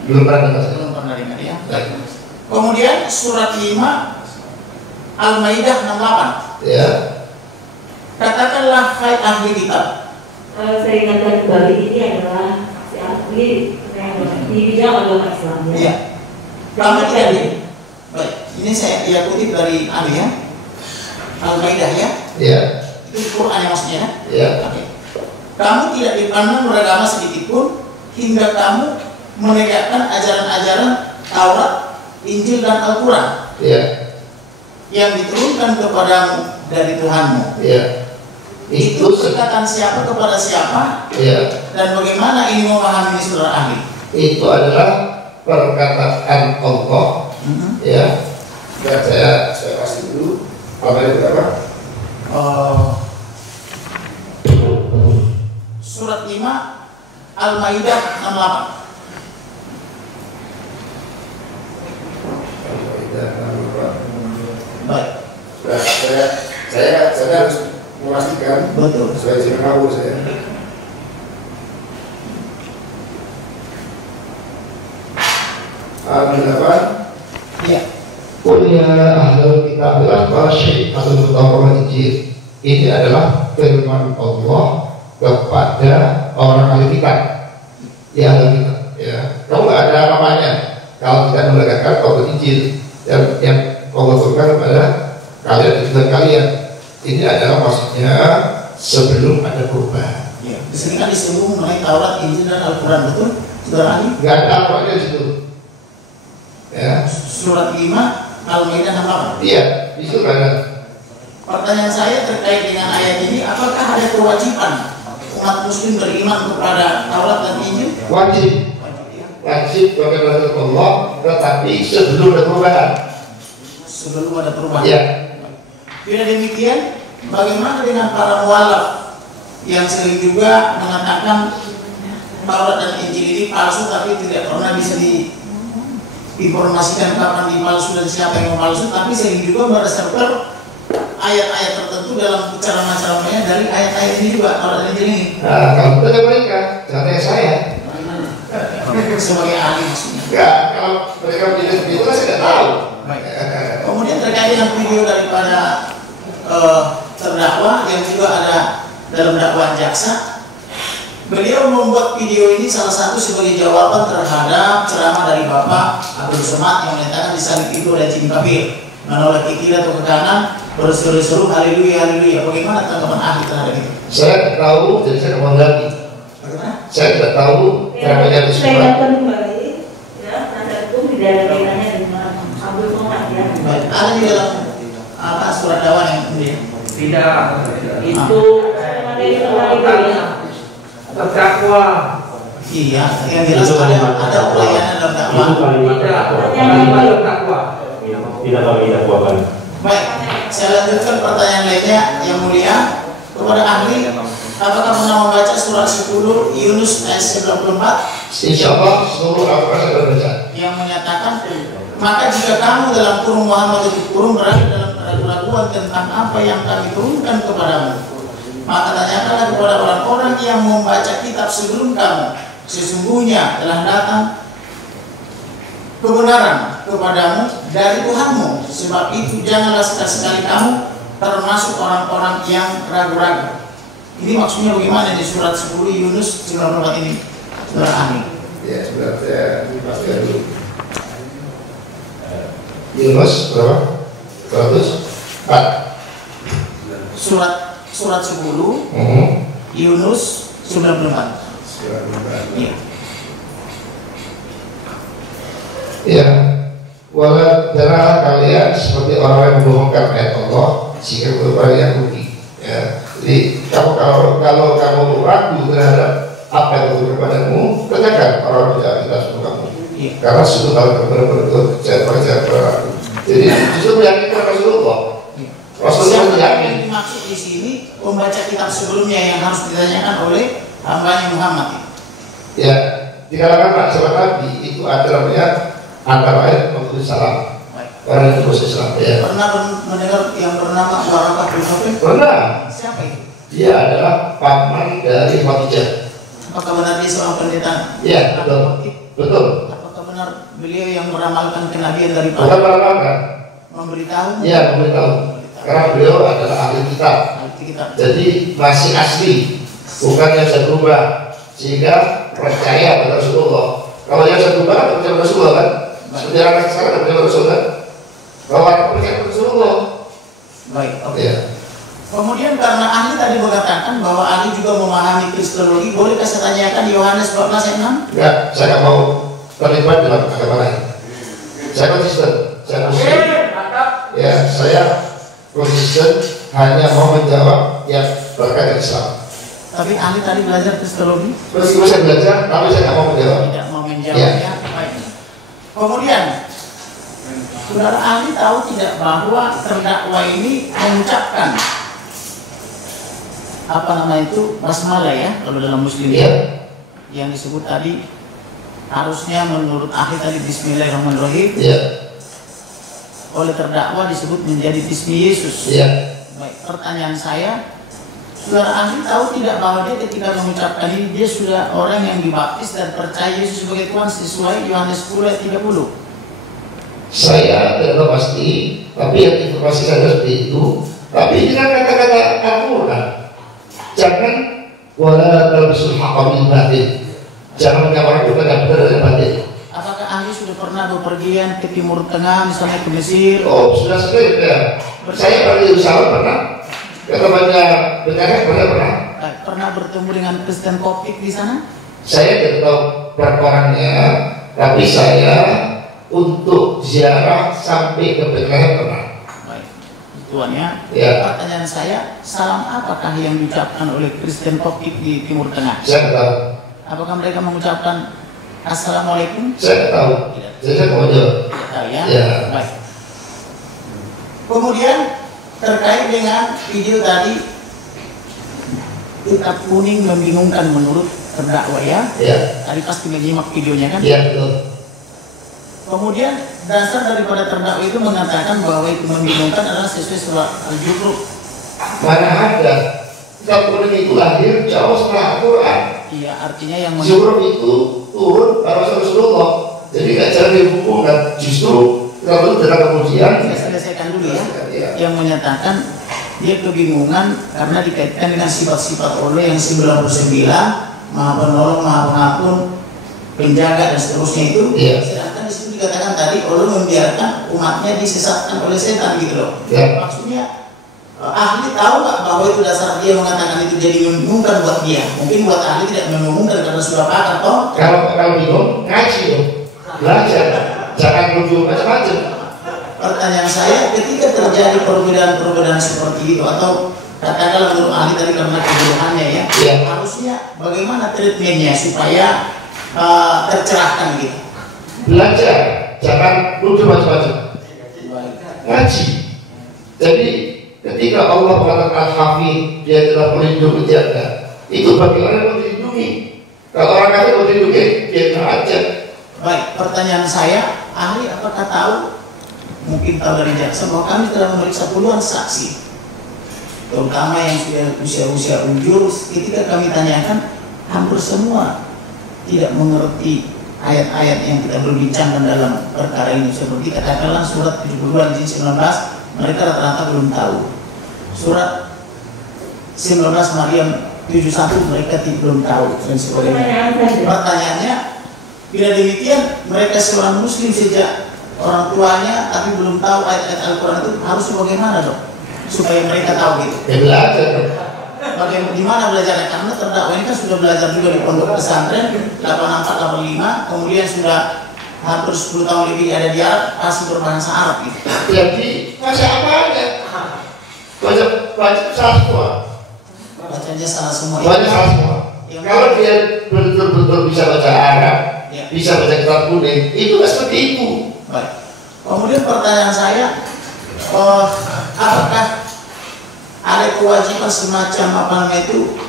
belum pernah dengar saya. Belum pernah dengar ya. Baik. Kemudian surat 5 Al-Maidah 68. Ya. Katakanlah hai ahli kitab. Saya ingatkan kembali ini adalah si ahli yang di bidang agama Islam. Iya. Kamu tidak di. Baik, ini saya kutip dari ya. Al-Maidah ya. Iya. Itu Quran yang maksudnya. Iya. Oke. Kamu tidak dipandang beragama sedikit pun hingga kamu menegakkan ajaran-ajaran Taurat, Injil dan Al-Quran. Iya. Yang diturunkan kepadamu dari Tuhanmu. Iya. Itu perkataan siapa kepada siapa? Iya. Dan bagaimana ini memahami saudara ahli? Itu adalah perkataan Allah. Ya. Dan saya kasih dulu. Apa itu berapa? Surat 5 Al-Maidah 68. Baik. Nah, saya harus memastikan. Betul. Saya jangan tahu saya. Al-Maidah. Iya. Qul ya ahlul kitab la tasyrik ahlul Taurat Injil. Ini adalah firman Allah kepada orang ahli kitab. Ya ahli kitab. Ya. Kalau nggak ada namanya, kalau tidak menegakkan Taurat Injil yang Allah turunkan kepada kalian dan kalian. Ini adalah maksudnya sebelum ada perubahan. Ya. Di sini kan disebut mengenai Taurat, Injil dan Al-Quran, betul? Saudara ahli? Nggak ada apa-apa di situ. Ya. Surat 5 Al-Maidah 68. Iya, di situ ada. Pertanyaan saya terkait dengan ayat ini, apakah ada kewajiban umat muslim beriman kepada Taurat dan Injil? Wajib. Wajib ya. Wajib kepada Allah, tetapi sebelum ada perubahan. Sebelum ada perubahan. Ya. Bila demikian, bagaimana dengan para mualaf yang sering juga mengatakan Taurat dan Injil ini palsu tapi tidak pernah bisa diinformasikan kapan dipalsu dan siapa yang memalsu, tapi sering juga berdasarkan ayat-ayat tertentu dalam ceramah-ceramahnya dari ayat-ayat ini juga Taurat dan Injil ini. Nah, kalau itu mereka, jangan saya. Sebagai ahli maksudnya. Enggak, kalau mereka bilang seperti itu, saya tidak tahu. Kemudian terkait dengan video daripada terdakwa yang juga ada dalam dakwaan jaksa, beliau membuat video ini salah satu sebagai jawaban terhadap ceramah dari Bapak Abdul Somad yang menyatakan disalib itu oleh jin kafir, menolak ke kiri atau ke kanan, berseru-seru haleluya haleluya. Bagaimana tanggapan ahli terhadap itu? Saya tidak tahu, jadi saya tidak lagi. Bagaimana? Saya tidak tahu ceramahnya Abdul Saya Somad. dapat kembali, ya, penasihat hukum tidak ada kaitannya dengan Abdul Somad ya. Baik, ada di dalam apa surat dakwaan yang kemudian Tidak, itu terdakwa. iya, yang jelas ada pelayanan dalam dakwaan. Tidak, terdakwa. Tidak kami dakwakan. Baik, saya lanjutkan pertanyaan lainnya yang mulia kepada ahli. Apakah pernah membaca surat 10 Yunus ayat 94 Insya Allah seluruh Al-Quran saya baca. yang menyatakan, maka jika kamu dalam kurung Muhammad itu kurung berada dalam keraguan tentang apa yang kami turunkan kepadamu, maka tanyakanlah kepada orang-orang yang membaca kitab sebelum kamu, sesungguhnya telah datang kebenaran kepadamu dari Tuhanmu, sebab itu janganlah sekali-sekali kamu termasuk orang-orang yang ragu-ragu. Ini maksudnya bagaimana di surat 10 Yunus 94 ini, saudara ahli? Ya, sebentar saya pastikan dulu. Yunus berapa? 104. Surat 10 Yunus 94. Iya. Ya, wala janganlah kalian seperti orang yang membohongkan ayat Allah sehingga beberapa yang rugi. Ya, jadi kalau kamu ragu terhadap apa yang turun kepadamu, kerjakan orang yang kita suruh kamu. Iya. Karena sudah tahu benar-benar itu saya ragu. Jadi justru meyakinkan Rasulullah. Rasulullah Siapa yakin. yang dimaksud di sini membaca kitab sebelumnya yang harus ditanyakan oleh hambanya Muhammad. Ya, di kalangan sahabat Nabi itu ada namanya antara ayat Muhammad Salam. Orang itu Muhammad Salam. Ya. Pernah mendengar yang bernama Barakah bin Nawfal? Pernah. Siapa itu? Dia adalah paman dari Khadijah. Apakah benar dia seorang pendeta? Iya, betul. Betul. Apakah benar beliau yang meramalkan kenabian dari Bukan meramalkan. memberitahu? Iya, memberitahu. Karena beliau adalah ahli kitab. Kitab. Jadi masih asli, bukan yang bisa berubah. Sehingga percaya pada Rasulullah. Kalau yang satu barat percaya Rasulullah kan, seperti anak sekarang percaya Rasulullah kan. Kalau orang percaya Rasulullah. Baik, oke. Ya. Kemudian karena ahli tadi mengatakan bahwa ahli juga memahami kristologi, bolehkah saya tanyakan Yohanes 14 ayat 6? Enggak, saya nggak mau terlibat dalam agama lain. Saya konsisten, saya muslim. Ya, saya konsisten hanya mau menjawab yang berkaitan Islam. Tapi ahli tadi belajar kristologi? Meskipun saya belajar, tapi saya nggak mau menjawab. Tidak mau menjawabnya. Baik. Kemudian, saudara ahli tahu tidak bahwa terdakwa ini mengucapkan apa nama itu basmalah ya kalau dalam muslim yang disebut tadi harusnya menurut ahli tadi Bismillahirrahmanirrahim. Oleh terdakwa disebut menjadi Bismi Yesus. Baik, pertanyaan saya, saudara ahli tahu tidak bahwa dia ketika mengucapkan ini dia sudah orang yang dibaptis dan percaya Yesus sebagai Tuhan sesuai Yohanes 10 ayat 30? Saya tidak tahu pasti, tapi yang informasi saya seperti itu. Tapi ini kan kata-kata Al-Quran. Jangan wala talbisul haqqa bil batil. Jangan menyamarkan benar dengan batil. Apakah ahli sudah pernah bepergian ke Timur Tengah, misalnya ke Mesir? Oh, sudah sekali ya. Saya pernah di Yerusalem pernah. Ke tempatnya benar pernah. Pernah bertemu dengan Kristen Koptik di sana? Saya tidak tahu berapa orangnya, tapi saya untuk ziarah sampai ke Bethlehem pernah. Baik, tuannya. Pertanyaan saya, salam apakah yang diucapkan oleh Kristen Koptik di Timur Tengah? Saya tidak tahu. Apakah mereka mengucapkan Assalamualaikum? Saya tidak tahu. Saya mau jawab. Tidak tahu ya. Baik. Kemudian terkait dengan video tadi, kitab kuning membingungkan menurut terdakwa ya. Tadi pasti menyimak videonya kan? Iya betul. Kemudian dasar daripada terdakwa itu mengatakan bahwa itu membingungkan adalah sesuai surat Al-Zukhruf. Mana ada? Kitab kuning itu lahir jauh setelah Al-Quran. Iya, artinya yang Zukhruf itu turun pada Rasulullah. Jadi nggak jangan dihubungkan. Justru kalau itu kemudian. Saya selesaikan dulu ya. Yang menyatakan dia kebingungan karena dikaitkan dengan sifat-sifat Allah yang 99, Maha Penolong, Maha Pengampun, Penjaga dan seterusnya itu. Sedangkan di situ dikatakan tadi Allah membiarkan umatnya disesatkan oleh setan gitu loh. Maksudnya ahli tahu nggak bahwa itu dasar dia mengatakan itu jadi membingungkan buat dia? Mungkin buat ahli tidak membingungkan karena sudah pakar toh. Kalau bingung ngaji loh, belajar, jangan rujuk macam-macam. Pertanyaan saya, ketika terjadi perbedaan-perbedaan seperti itu atau katakanlah menurut ahli tadi karena kebodohannya ya, harusnya bagaimana treatmentnya supaya tercerahkan gitu? Belajar, jangan rujuk macam-macam. Ngaji. Jadi ketika Allah mengatakan Al-Hafidh, dia adalah pelindung menjaga. Itu bagi orang yang melindungi. Kalau orang kafir melindungi, dia aja. Baik, pertanyaan saya, ahli apakah tahu? Mungkin tahu dari jaksa bahwa kami telah memeriksa puluhan saksi, terutama yang sudah usia-usia ujur. Ketika kami tanyakan, hampir semua tidak mengerti ayat-ayat yang kita berbincangkan dalam perkara ini. Seperti katakanlah surat 72 dan 19, mereka rata-rata belum tahu. Surat 19 Maryam 71 mereka belum tahu dan sebagainya. Pertanyaannya, bila demikian mereka seorang muslim sejak orang tuanya tapi belum tahu ayat-ayat Al-Quran itu harus bagaimana dong supaya mereka tahu gitu? Belajar. Bagaimana di mana belajarnya? Karena terdakwa ini kan sudah belajar juga di pondok pesantren 8485, kemudian sudah hampir 10 tahun lebih ada di Arab, pasti berbahasa Arab gitu. Jadi masih apa aja? Baca salah semua. Bacanya salah semua. Baca salah semua. Kalau dia betul-betul bisa baca Arab, bisa baca kitab kuning, itu nggak seperti itu. Baik. Kemudian pertanyaan saya, apakah ada kewajiban semacam apa namanya itu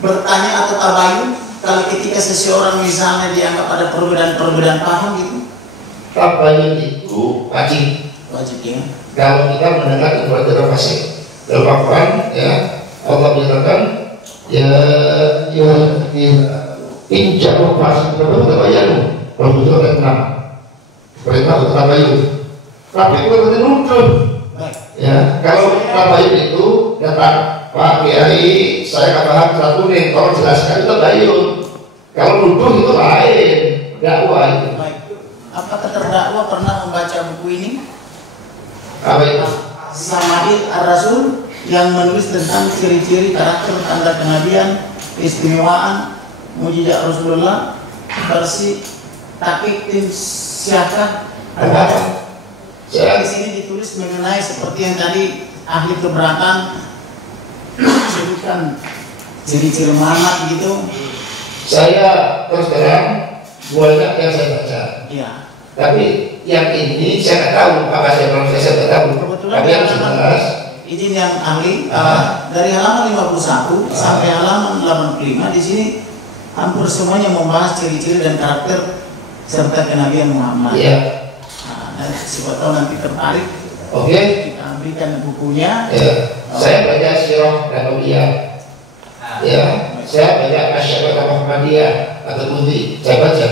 bertanya atau tabayun kalau ketika seseorang misalnya dianggap ada perbedaan paham gitu? Tabayun itu wajib ya. Kalau kita mendengar kepada fasih dalam Al-Quran ya, Allah menyatakan injaru fasih tabayun. Kalau betul ada 6 perintah untuk tabayun. Tapi bukan nuduh. Ya, kalau tabayun itu datang Pak Kiai, saya nggak paham kitab kuning, tolong jelaskan itu tabayun. Kalau nuduh itu lain. dakwah itu. Baik. Apakah terdakwa pernah membaca buku ini? Apa itu? Sama'il Ar-Rasul yang menulis tentang ciri-ciri karakter tanda kenabian, keistimewaan, mujizat Rasulullah, versi Taqiq Tim Syahkah. Di sini ditulis mengenai seperti yang tadi ahli keberatan sebutkan ciri-ciri Muhammad gitu. Saya terus terang banyak yang saya baca. Iya. Tapi yang ini saya nggak tahu apa saya nggak tahu. Kebetulan Tapi yang jelas izin yang ahli dari halaman 51 sampai halaman 85 di sini hampir semuanya membahas ciri-ciri dan karakter serta kenabian Muhammad. Iya. Nah, siapa tahu nanti tertarik. Oke. Kita berikan bukunya. Ya. Saya baca Sirah Nabawiyah. Ya. Saya baca Asy-Syifatul Muhammadiyah atau Budi. Saya baca.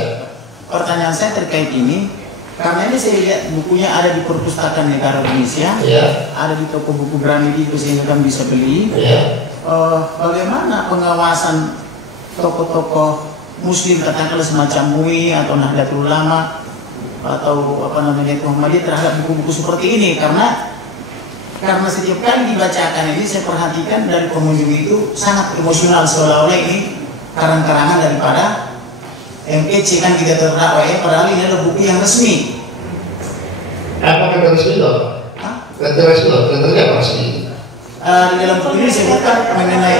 Pertanyaan saya terkait ini, karena ini saya lihat bukunya ada di Perpustakaan Negara Indonesia, Ya. ada di toko buku Gramedia sehingga kami bisa beli. Ya. Bagaimana pengawasan tokoh-tokoh Muslim katakanlah semacam MUI atau Nahdlatul Ulama atau apa namanya Muhammadiyah terhadap buku-buku seperti ini? Karena setiap kali dibacakan ini saya perhatikan dari pengunjung itu sangat emosional, seolah-olah ini karang-karangan daripada MPC kan kita terdakwa ya, padahal ini adalah buku yang resmi. Apa kata resmi itu? Kata resmi itu, katanya apa resmi? Di dalam buku ini disebutkan mengenai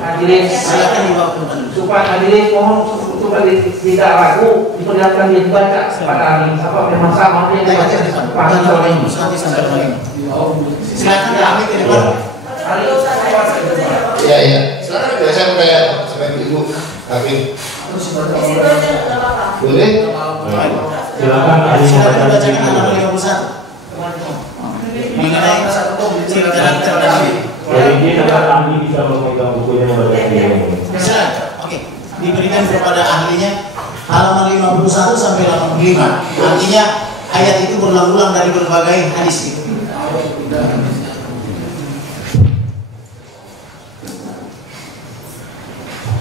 Hadirin, silakan dibawa ke depan. supaya hadirin mohon supaya tidak ragu diperlihatkan dia dibaca pada ahli apa memang sama dia Baca di depan. Nanti sampai lagi. Silakan kami ke depan. Iya, iya. Saya mau tanya sampai Ibu Hakim. Di situ aja nggak apa-apa. Boleh? Silakan ahli Silakan membaca. bacakan halaman 51. Mengenai ciri karakter dan Jadi ini adalah ahli bisa memegang bukunya membaca sendiri. silakan. Oke, diberikan kepada ahlinya halaman 51 sampai 85. Artinya ayat itu berulang-ulang dari berbagai hadis itu.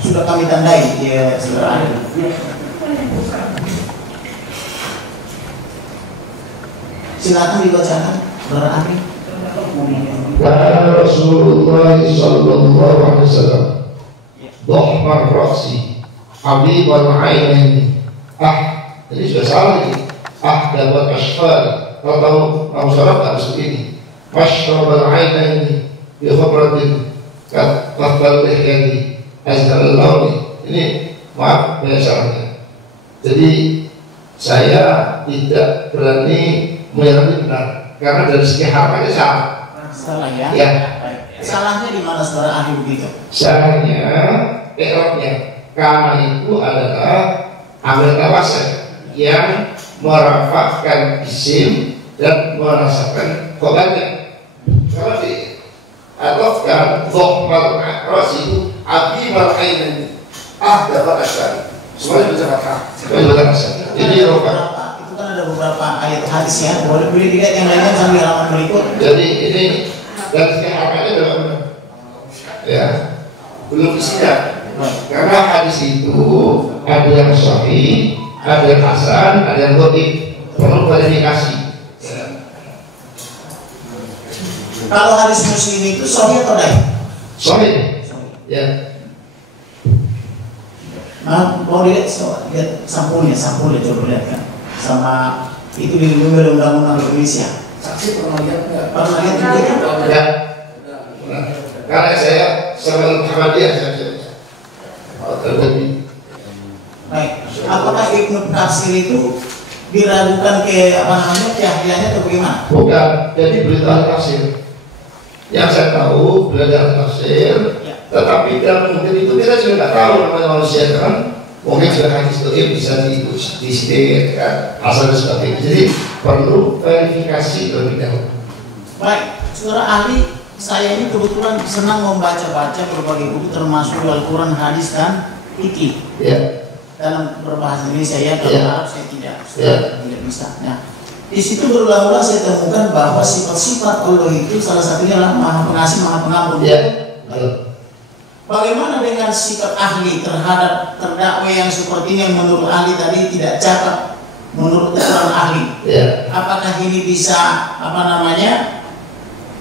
Sudah kami tandai ya saudara. Silakan dibacakan berarti. Kata Rasulullah sallallahu alaihi wasallam, "Dhahmar ra'si, habibal ainaini." Jadi sudah salah ini. Dapat asfal. Kalau tahu salah tak seperti ini. Mashrabal ainaini bi khabratin kafal lihyati azhar launi. Ini maaf salahnya. Jadi saya tidak berani menyerahkan benar karena dari segi harfanya salah. Salah ya? Ya. Salahnya di mana saudara ahli begitu? Salahnya, i'rabnya. Karena itu adalah amil tawassul yang merafakkan isim dan merasakan khobarnya. Kalau di atofkan dhahmal ra'si itu abimal ainaini dapat asal. Semuanya baca fathah. Semuanya baca asal. Jadi roba. Itu kan ada beberapa ayat hadis ya. Boleh dilihat yang lainnya sambil halaman berikut. Jadi ini dan keharapannya dalam ya belum isinya. Karena hadis itu ada yang sahih, ada yang hasan, ada yang dhaif, perlu klarifikasi. Kalau hadis Muslim itu sahih atau dhaif? Sahih. Ya. Nah, mau lihat sampulnya coba lihat kan. Sama itu dilindungi oleh Undang-Undang Indonesia. Saksi pernah lihat nggak? Pernah lihat juga itu? Ya. Karena saya sama Muhammadiyah saya terbukti. Baik. Apakah Ibnu Katsir itu diragukan ke apa namanya keahliannya atau bagaimana? Bukan. Jadi berita tafsir. Yang saya tahu belajar tafsir, tetapi dalam mungkin itu kita juga nggak tahu namanya manusia kan. Mungkin sudah hadis itu bisa disediakan kan, asal dan sebagainya. Jadi perlu verifikasi terlebih dahulu. Baik, saudara ahli, saya ini kebetulan senang membaca-baca berbagai buku termasuk Al-Quran, hadis dan fikih. Ya. Dalam berbahasa Indonesia ya, kalau Arab saya tidak bisa. Nah, di situ berulang-ulang saya temukan bahwa sifat-sifat Allah itu salah satunya adalah Maha Pengasih, Maha Pengampun. Ya. Bagaimana dengan sikap ahli terhadap terdakwa yang seperti ini yang menurut ahli tadi tidak cakap menurut keterangan ahli? Ya. Apakah ini bisa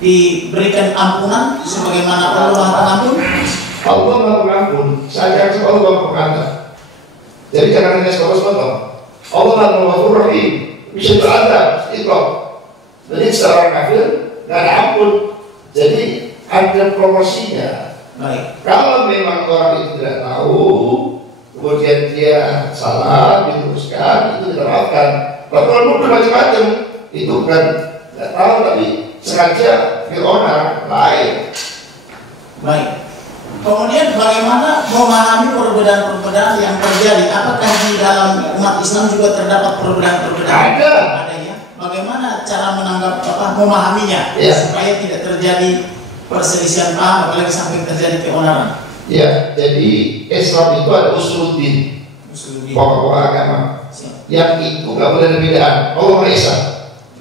diberikan ampunan sebagaimana Allah Maha Pengampun? Allah Maha Pengampun. Saya kira Allah Maha Pengampun. Jadi jangan hanya sepotong-sepotong. Allah Maha Pengampun Rahim. Bisa beradab, ikhlas. Jadi seorang kafir nggak ada ampun. Jadi ada promosinya. Baik. Kalau memang orang itu tidak tahu, kemudian dia salah, diteruskan, itu kita maafkan. Kalau nuduh macam-macam, itu kan tidak tahu tapi sengaja orang lain. Baik. Kemudian bagaimana memahami perbedaan-perbedaan yang terjadi? Apakah di dalam umat Islam juga terdapat perbedaan-perbedaan? Ada. Ada ya. Bagaimana cara memahaminya Ya. supaya tidak terjadi perselisihan paham, apalagi sampai terjadi keonaran? Ya, jadi Islam itu ada usuluddin, pokok-pokok agama. Yang itu nggak boleh ada perbedaan. Allah Maha Esa.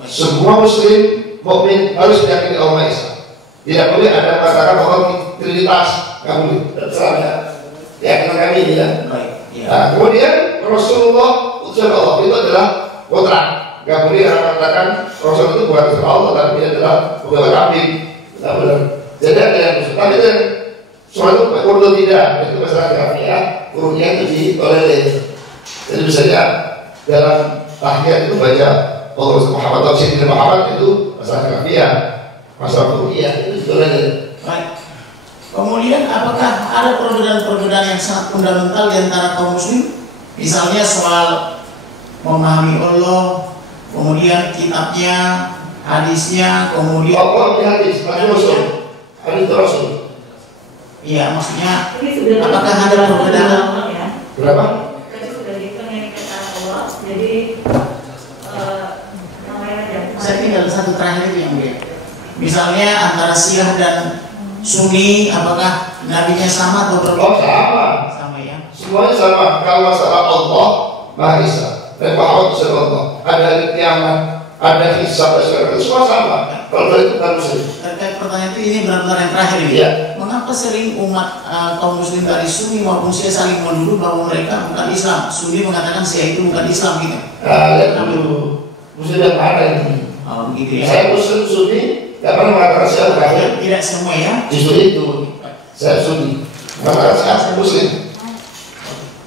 Semua Muslim mukmin harus diyakini Allah Maha Esa. Tidak boleh ada mengatakan Allah Trinitas, nggak boleh. Terserah keyakinan kami ini ya. Nah, kemudian Rasulullah utusan Allah itu adalah kontrak. Nggak boleh mengatakan Rasul itu bukan utusan Allah, tapi dia adalah pegawai kambing. Nggak boleh. Jadi ada yang Rasul. Tapi itu suatu urut tidak. Itu masalah kafiyah. Urutnya itu ditolerir. Jadi misalnya dalam tahiyat itu baca Allah Muhammad atau Sayyidina Muhammad itu masalah kafiyah, masalah urutiyah itu ditolerir. Baik. Kemudian apakah ada perbedaan-perbedaan yang sangat fundamental di antara kaum muslim? Misalnya soal memahami Allah, kemudian kitabnya, hadisnya, kemudian Allah di hadis, Rasul, hadis Rasul. iya, maksudnya Ini sudah apakah ada perbedaan? ya? Berapa? Tadi sudah dihitung yang kata Allah. Jadi namanya aja. Saya tinggal satu terakhir itu yang mulia. Misalnya antara Syiah dan Sunni, apakah nabinya sama atau berbeda? Oh sama, Sama ya. semuanya sama. Kalau masalah Allah Maha Esa dan Muhammad Rasul Allah, ada hari kiamat, ada hisab, ada semua sama. Kalau itu bukan muslim. Terkait pertanyaan itu ini benar-benar yang terakhir ini. Iya. Mengapa sering umat kaum muslim dari Sunni maupun Syiah saling menuduh bahwa mereka bukan Islam? Sunni mengatakan Syiah itu bukan Islam gitu. Nah, lihat dulu muslim yang mana ini? Oh, begitu ya. Saya muslim Sunni, tidak pernah mengatakan saya kafir. Tidak semua ya. Justru itu saya Sunni, mengatakan saya muslim.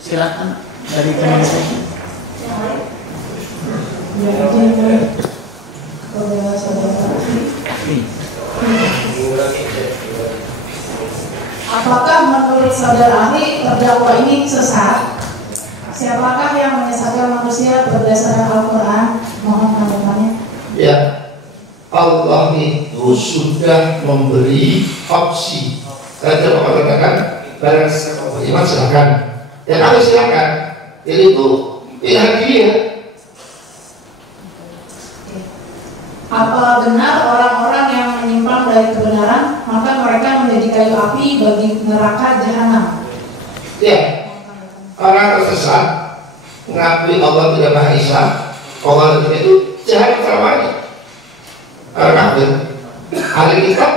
Silakan dari teman saya. Apakah menurut saudara ahli terdakwa ini sesat? Siapakah yang menyesatkan manusia berdasarkan Al-Quran? Mohon tanggapannya. Ya, Allah itu sudah memberi opsi. Saya coba katakan, barang siapa beriman silakan. Ya kalau silakan, jadi itu pilihan dia. Apa benar orang-orang yang menyimpang dari kebenaran maka mereka menjadi kayu api bagi neraka jahanam? Ya, orang tersesat mengakui Allah tidak Maha Esa, Allah itu jahat selamanya. Orang kafir, ahli kitab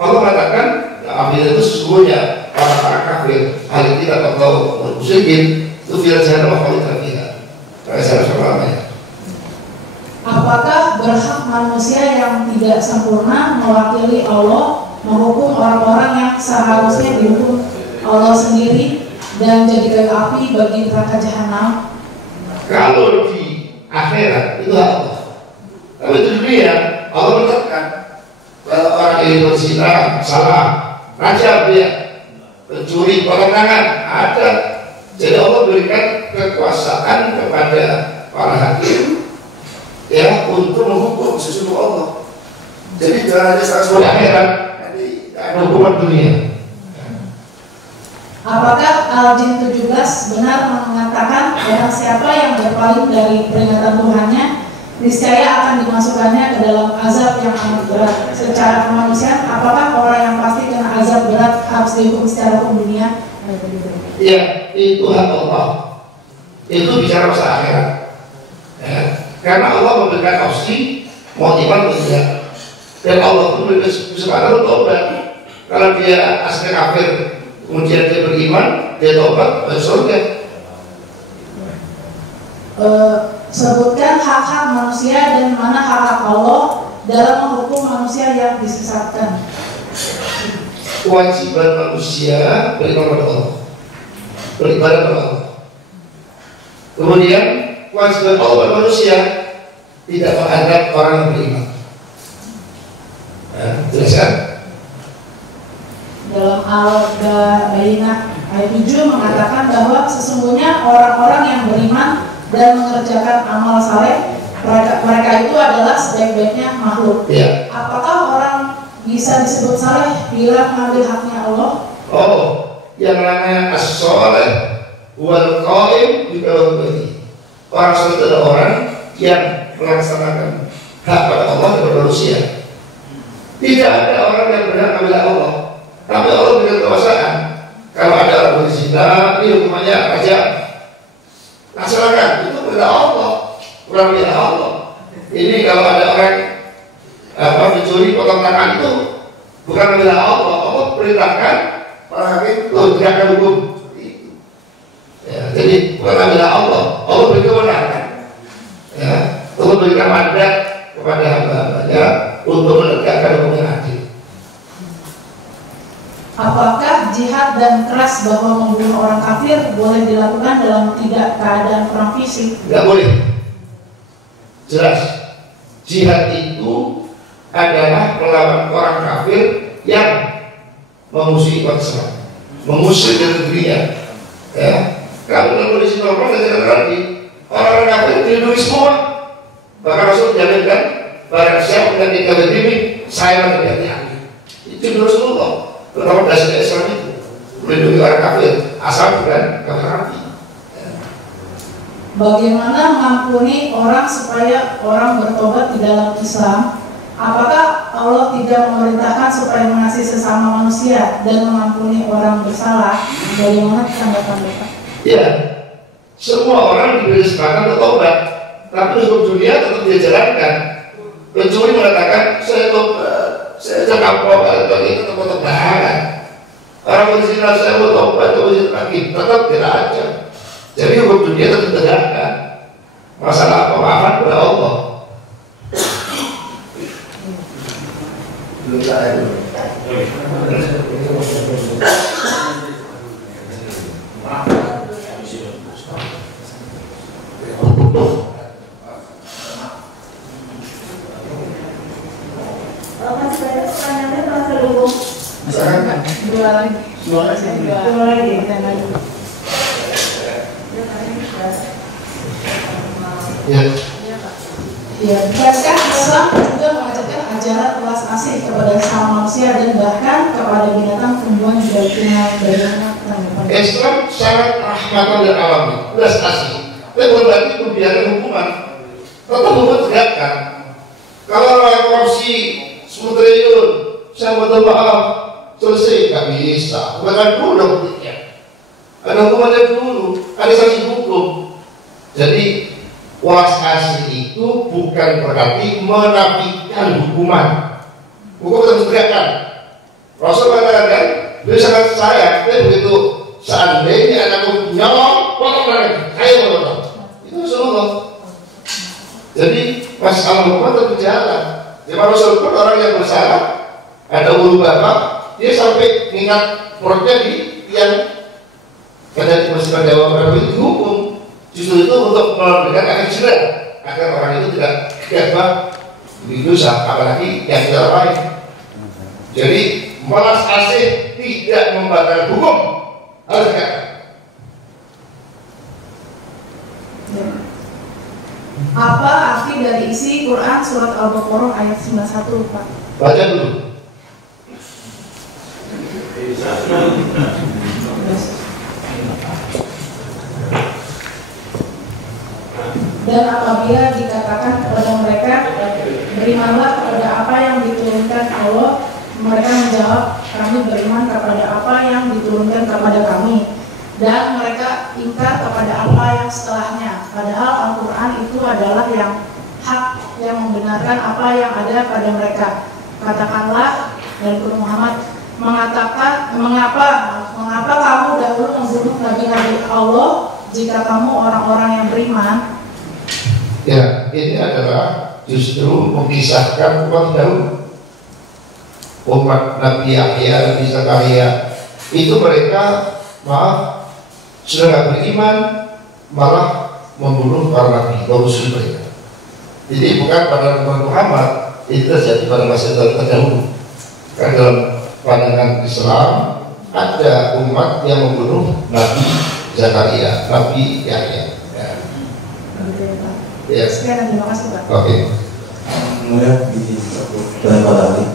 Allah mengatakan api itu sesungguhnya orang kafir, ahli kitab atau musyrikin itu biar jahanam Allah tidak. Karena saya selamanya. Apakah berhak manusia yang tidak sempurna mewakili Allah menghukum orang-orang yang seharusnya dihukum Allah sendiri dan jadi kayu api bagi neraka jahanam? Kalau di akhirat itu hak Allah. Tapi itu dunia Allah menetapkan kalau orang ini berzina salah, raja dia pencuri potong tangan ada. Jadi Allah berikan kekuasaan kepada para hakim ya untuk menghukum sesuatu Allah. Jadi jangan hanya sesuatu akhirat, jadi ada hukuman dunia. Apakah Al-Jin 17 benar mengatakan barang siapa yang berpaling dari peringatan Tuhannya niscaya akan dimasukkannya ke dalam azab yang amat berat secara kemanusiaan? Apakah orang yang pasti kena azab berat harus dihukum secara hukum dunia? Ya, itu hak Allah. Itu bicara masalah akhirat. Ya. Karena Allah memberikan opsi mau iman atau tidak, dan Allah pun memberikan kesempatan untuk tobat. Kalau dia asli kafir kemudian dia beriman, dia tobat, masuk surga. Sebutkan hak-hak manusia dan mana hak-hak Allah dalam menghukum manusia yang disesatkan. Kewajiban manusia beriman kepada Allah, beribadah kepada Allah. Kemudian kewajiban Allah kepada manusia tidak menganggap orang yang beriman. Jelaskan. Dalam Al-Bayyinah ayat 7 mengatakan bahwa sesungguhnya orang-orang yang beriman dan mengerjakan amal saleh, mereka itu adalah sebaik-baiknya makhluk. Ya. Apakah orang bisa disebut saleh bila mengambil haknya Allah? Oh, yang namanya as-saleh wal qaim juga berbeda. Orang saleh itu adalah orang yang melaksanakan hak pada Allah dan pada manusia. Tidak ada orang yang benar ambil Allah. Tapi Allah berikan kekuasaan. Kalau ada orang berzina, ini hukumannya aja. Laksanakan, itu perintah Allah, bukan perintah Allah. Ini kalau ada orang mencuri potong tangan itu bukan perintah Allah. Allah perintahkan para hakim itu tegakkan hukum. Ya, jadi bukan perintah Allah. Allah beri kewenangan. Ya, Allah berikan mandat kepada hamba-hambanya untuk menegakkan hukum yang adil. Apakah jihad dan keras bahwa membunuh orang kafir boleh dilakukan dalam tidak keadaan perang fisik? Tidak boleh. Jelas. Jihad itu adalah melawan orang kafir yang memusuhi umat Islam, mengusir dari negerinya. Ya. Kalau dalam kondisi normal saya katakan tadi, orang kafir dilindungi semua. Bahkan Rasul menjaminkan barang siapa yang tidak berdiri, saya akan hati-hati. Itu Rasulullah. Terutama dasar Islam itu melindungi orang kafir asal bukan kafir hati. Bagaimana mengampuni orang supaya orang bertobat di dalam Islam? Apakah Allah tidak memerintahkan supaya mengasihi sesama manusia dan mengampuni orang bersalah? Bagaimana tanggapan Bapak? Ya, semua orang diberi kesempatan untuk tobat, tapi hukum dunia tetap dia jalankan. Pencuri mengatakan saya tobat, saya jangan tobat, itu tetap tahan. Orang berzina saya mau tobat, berzina lagi tetap tidak ada. Jadi hukum dunia tetap tegakkan. Masalah pemaafan kepada Allah. Belum saya dulu. Dua lagi. Ya, bukankah Islam juga mengajarkan ajaran belas asih kepada sesama manusia dan bahkan kepada binatang, tumbuhan juga dikenal bagaimana tanggapan? Islam sangat rahmatan dan alami, belas asih. Tapi bukan berarti membiarkan hukuman, tetap hukum tegakkan. Kalau orang korupsi 10 triliun, saya minta maaf, selesai, nggak bisa. Bukan dulu dong politiknya. Ada hukumannya dulu, ada sanksi hukum. Jadi welas asih itu bukan berarti menafikan hukuman. Hukum tetap ditegakkan. Rasul mengatakan, beliau sangat sayang, tapi begitu seandainya anakku nyolong, potong mereka, saya mau potong. Itu Rasulullah. Jadi masalah hukuman tetap berjalan. Jadi Rasul pun orang yang bersalah, ada ulu bapak, dia sampai mengingat perutnya di tiang. Karena di peristiwa Dewa Prabu itu dihukum. Justru itu untuk memberikan efek jerah agar orang itu tidak gabah di dosa, apalagi yang tidak lain. Jadi welas asih tidak membatalkan hukum, harus dikatakan. Apa arti dari isi Quran surat Al-Baqarah ayat 91, Pak? Baca dulu. Dan apabila dikatakan kepada mereka, berimanlah kepada apa yang diturunkan Allah, mereka menjawab, kami beriman kepada apa yang diturunkan kepada kami. Dan mereka ingkar kepada apa yang setelahnya. Padahal Al-Quran itu adalah yang hak, yang membenarkan apa yang ada pada mereka. Katakanlah, dan Guru Muhammad mengatakan, mengapa Apa kamu dahulu membunuh nabi-nabi Allah jika kamu orang-orang yang beriman? Ya, ini adalah justru memisahkan umat dahulu. Umat Nabi Yahya, Nabi Zakaria, itu mereka sudah tidak beriman, malah membunuh para nabi, rasul mereka. Jadi bukan pada umat Muhammad, itu terjadi pada masa terdahulu. Karena dalam pandangan Islam ada umat yang membunuh Nabi Zakaria, Nabi Yahya. Ya. Sekian, terima kasih Pak. Oke. Kemudian di Pak Ali,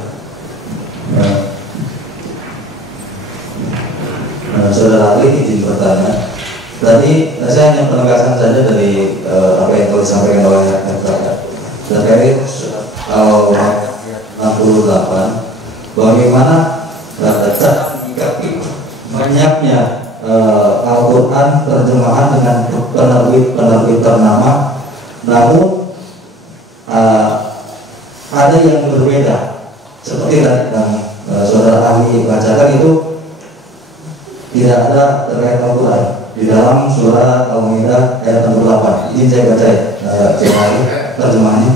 Saudara Ali izin bertanya. Tadi saya hanya penegasan saja dari apa yang telah disampaikan oleh terkait 68. Bagaimana cara menyikapi banyaknya Al-Quran terjemahan dengan penerbit ternama, namun ada yang berbeda seperti yang saudara ahli bacakan itu tidak ada terkait Al-Quran di dalam surah Al-Maidah ayat 68. Ini saya baca terjemahannya.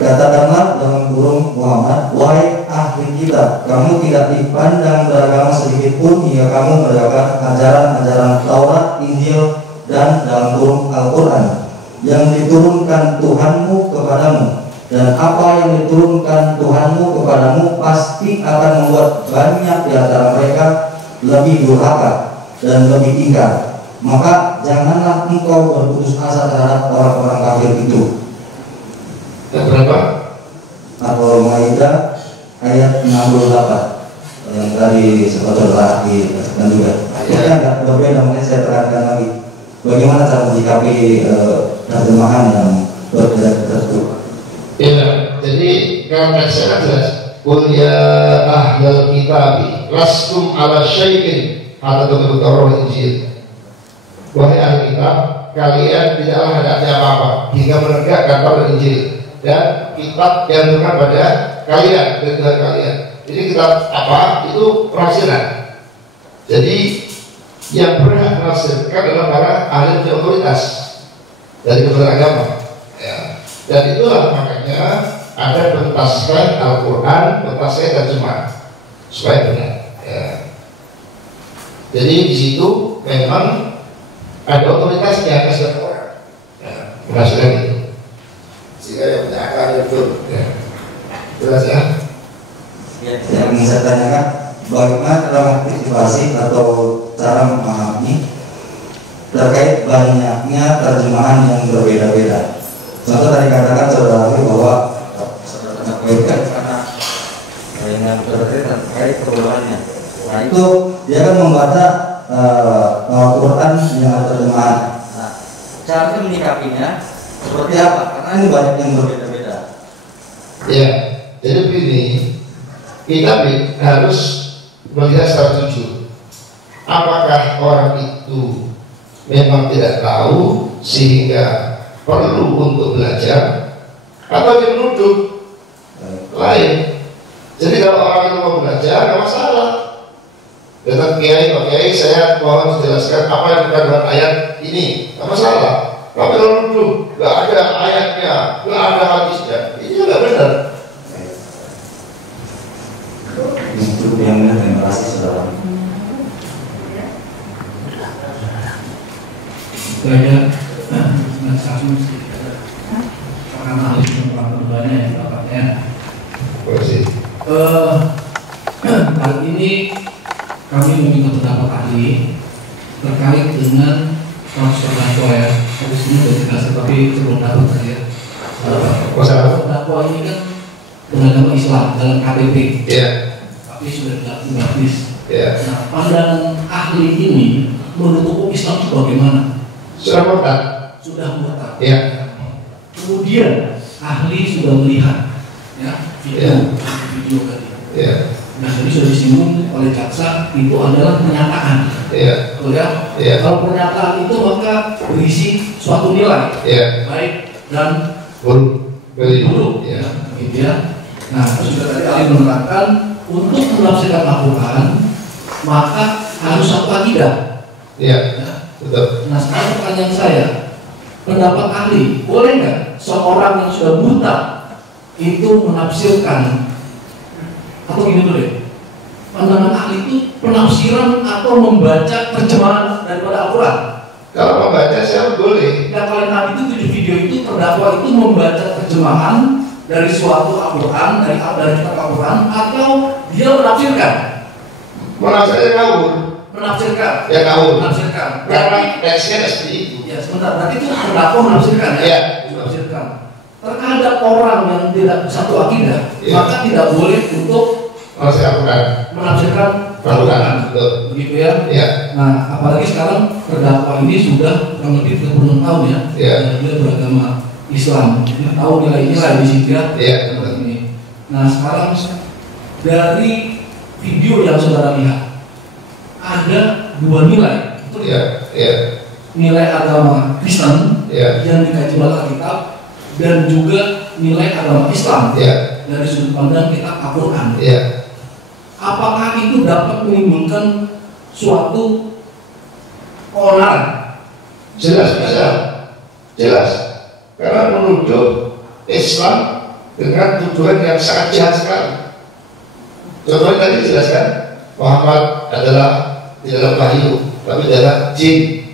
Katakanlah dalam kurung Muhammad, wahai ahli kitab, kamu tidak dipandang beragama sedikit pun hingga kamu menegakkan ajaran-ajaran Taurat, Injil, dan dalam kurung Al-Quran yang diturunkan Tuhanmu kepadamu, dan apa yang diturunkan Tuhanmu kepadamu pasti akan membuat banyak di antara mereka lebih durhaka dan lebih ingkar. Maka janganlah engkau berputus asa terhadap orang-orang kafir itu. Yang berapa? Al-Maidah ayat 68 yang tadi sempat telah dikatakan juga. Ini agak berbeda, mungkin saya terangkan lagi. Bagaimana cara menyikapi terjemahan yang berbeda tersebut? Ya, jadi kalau saya jelas, qul ya ahlal kitabi lastum ala syai'in hatta tu'minu Taurat Injil. Wahai ahli kitab, kalian tidaklah hendaknya apa-apa hingga menegakkan Taurat Injil dan kitab yang diturunkan pada kalian dan Tuhan kalian. Jadi kitab apa? Itu penafsiran. Jadi yang berhak menafsirkan adalah para ahli otoritas dari kementerian agama. Ya. Dan itulah makanya ada pentaskan Al-Quran, pentaskan terjemah supaya benar. Ya. Jadi di situ memang ada otoritasnya kesehatan orang. Ya, penafsiran itu. Sehingga yang punya akal betul. Ya. Jelas ya? Yang saya tanyakan, bagaimana cara mengantisipasi atau cara memahami terkait banyaknya terjemahan yang berbeda-beda. Contoh tadi katakan saudara bahwa saudara karena dengan berbeda terkait perubahannya. Nah itu dia akan membaca Al-Quran yang ada terjemahan. Nah, cara menyikapinya seperti apa? Karena ini banyak yang berbeda-beda. Ya, jadi begini, kita harus melihat secara jujur. Apakah orang itu memang tidak tahu sehingga perlu untuk belajar, atau dia menuduh lain? Jadi kalau orang itu mau belajar, nggak masalah. Datang kiai, Pak Kiai, saya mohon dijelaskan apa yang dikandung ayat ini, nggak masalah. Tapi kalau menuduh, nggak ada ayatnya, nggak ada hadisnya, ini nggak benar. Itu yang terima kasih saudara. Banyak kasus orang ahli tentang perubahannya yang dapatnya. Kali ini kami meminta pendapat ahli terkait dengan transfer ya. Habis ini sudah dikasih tapi belum dapat saya. Terdakwa ini kan beragama Islam dalam KTP. Tapi sudah dilakukan baptis. Nah, pandangan ahli ini menurut hukum Islam itu bagaimana? Sudah murtad. Ya. Kemudian ahli sudah melihat ya video tadi. Nah, jadi sudah disinggung oleh jaksa itu adalah pernyataan. Betul ya? Kalau pernyataan itu maka berisi suatu nilai baik dan buruk. Gitu ya. Nah, terus juga tadi ahli menerangkan untuk menafsirkan Al-Quran maka harus satu akidah. Iya, betul. Nah sekarang pertanyaan saya, pendapat ahli, boleh nggak seorang yang sudah buta itu menafsirkan, atau gini dulu deh, pandangan ahli itu penafsiran atau membaca terjemahan daripada Al-Quran? Kalau membaca saya boleh. Nah kalau tadi itu 7 video itu terdakwa itu membaca terjemahan dari suatu Al-Quran, dari kitab Al-Quran, atau dia menafsirkan? Menafsirkan ngawur. Menafsirkan? Ya ngawur. Menafsirkan. Karena teksnya seperti itu. Ya sebentar, berarti itu terdakwa menafsirkan ya? Iya. Menafsirkan. Terhadap orang yang tidak satu akidah, ya, maka tidak boleh untuk menafsirkan Al-Quran. Begitu ya? Ya. Nah, apalagi sekarang terdakwa ini sudah kurang lebih 36 tahun ya, dia beragama Islam, dia tahu nilai-nilai di situ ya. Ini. Nah, sekarang dari video yang saudara lihat ada 2 nilai, betul ya? Nilai agama Kristen yang dikaji oleh Alkitab dan juga nilai agama Islam dari sudut pandang kitab Al-Quran. Apakah itu dapat menimbulkan suatu keonaran? Jelas. Karena menuduh Islam dengan tuduhan yang sangat jahat sekali. Contohnya tadi dijelaskan, Muhammad adalah tidak wahyu, tapi adalah jin.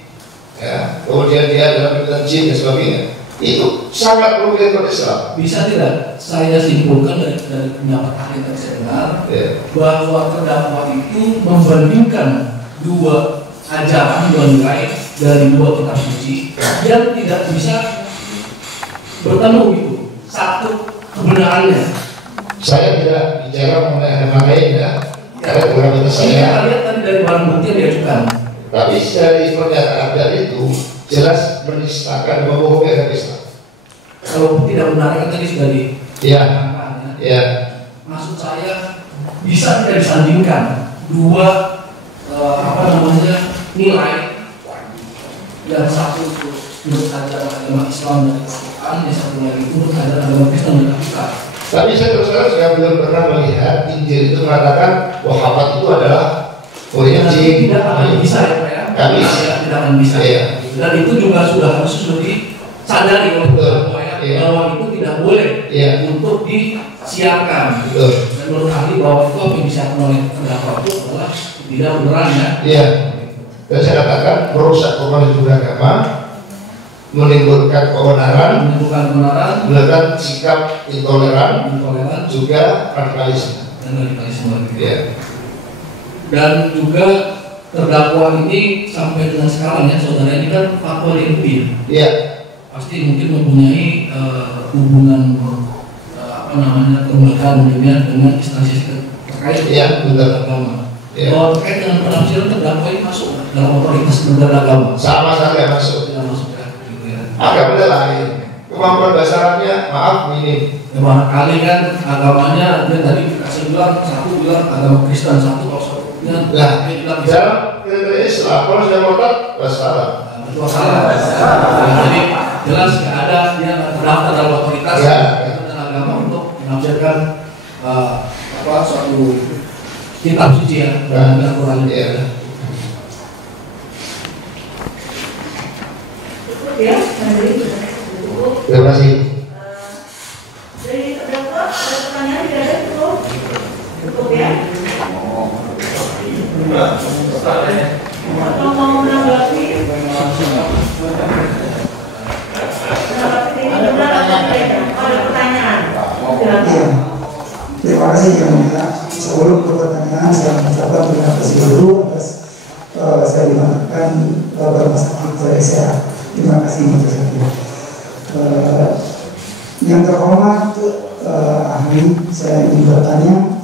Ya, kemudian dia adalah pimpinan jin dan sebagainya. Itu sangat merugikan Islam. Bisa tidak saya simpulkan dari pendapat ahli yang saya dengar bahwa terdakwa itu membandingkan 2 ajaran, 2 nilai dari 2 kitab suci yang tidak bisa bertemu itu satu kebenarannya. Saya tidak bicara mengenai agama lain ya, karena agama saya. Kita lihat tadi dari barang bukti yang diajukan. Tapi dari pernyataan itu jelas menistakan membohongi agama Islam. Kalau tidak benar kan tadi sudah di. Maksud saya bisa tidak disandingkan 2 nilai yang satu itu menurut ajaran agama Islam dan Al-Quran, yang satu lagi itu menurut ajaran agama Kristen dan Al-Quran. Tapi saya terus terang juga belum pernah melihat Injil itu mengatakan Muhammad itu adalah jin. Tidak akan bisa ya Pak ya? Tidak akan bisa. Dan itu juga harus disadari oleh terdakwa ya, bahwa itu tidak boleh untuk disiarkan. Dan menurut ahli bahwa itu apa yang disiarkan oleh terdakwa itu adalah tidak beneran ya. Dan saya katakan merusak keutuhan beragama, menimbulkan keonaran, menimbulkan sikap intoleran, juga radikalisme. Dan juga terdakwa ini sampai dengan sekarang ya, saudara ini kan fatwa DMP. Pasti mungkin mempunyai hubungan kelembagaan dengan instansi terkait agama. Kalau terkait dengan penafsiran terdakwa ini masuk dalam otoritas Kementerian Agama. Sama sekali masuk. Agama lain. Kemampuan bahasa Arabnya maaf minim. Barangkali kan agamanya dia tadi dikasih bilang satu bilang agama Kristen, satu kalau satunya dia bilang dalam Islam kalau sudah murtad wassalam. Jadi jelas nggak ada dia terdaftar dalam otoritas Kementerian Agama untuk menafsirkan suatu kitab suci ya dan Al-Quran. Terima kasih. Dari terdakwa ada pertanyaan tidak ada cukup ya? Atau mau menanggapi? Ada pertanyaan. Terima kasih yang mulia. Sebelum ke pertanyaan saya mengucapkan terima kasih dulu atas saya dimakan rumah sakit saya sehat. Terima kasih untuk saya. Yang terhormat ahli, saya ingin bertanya,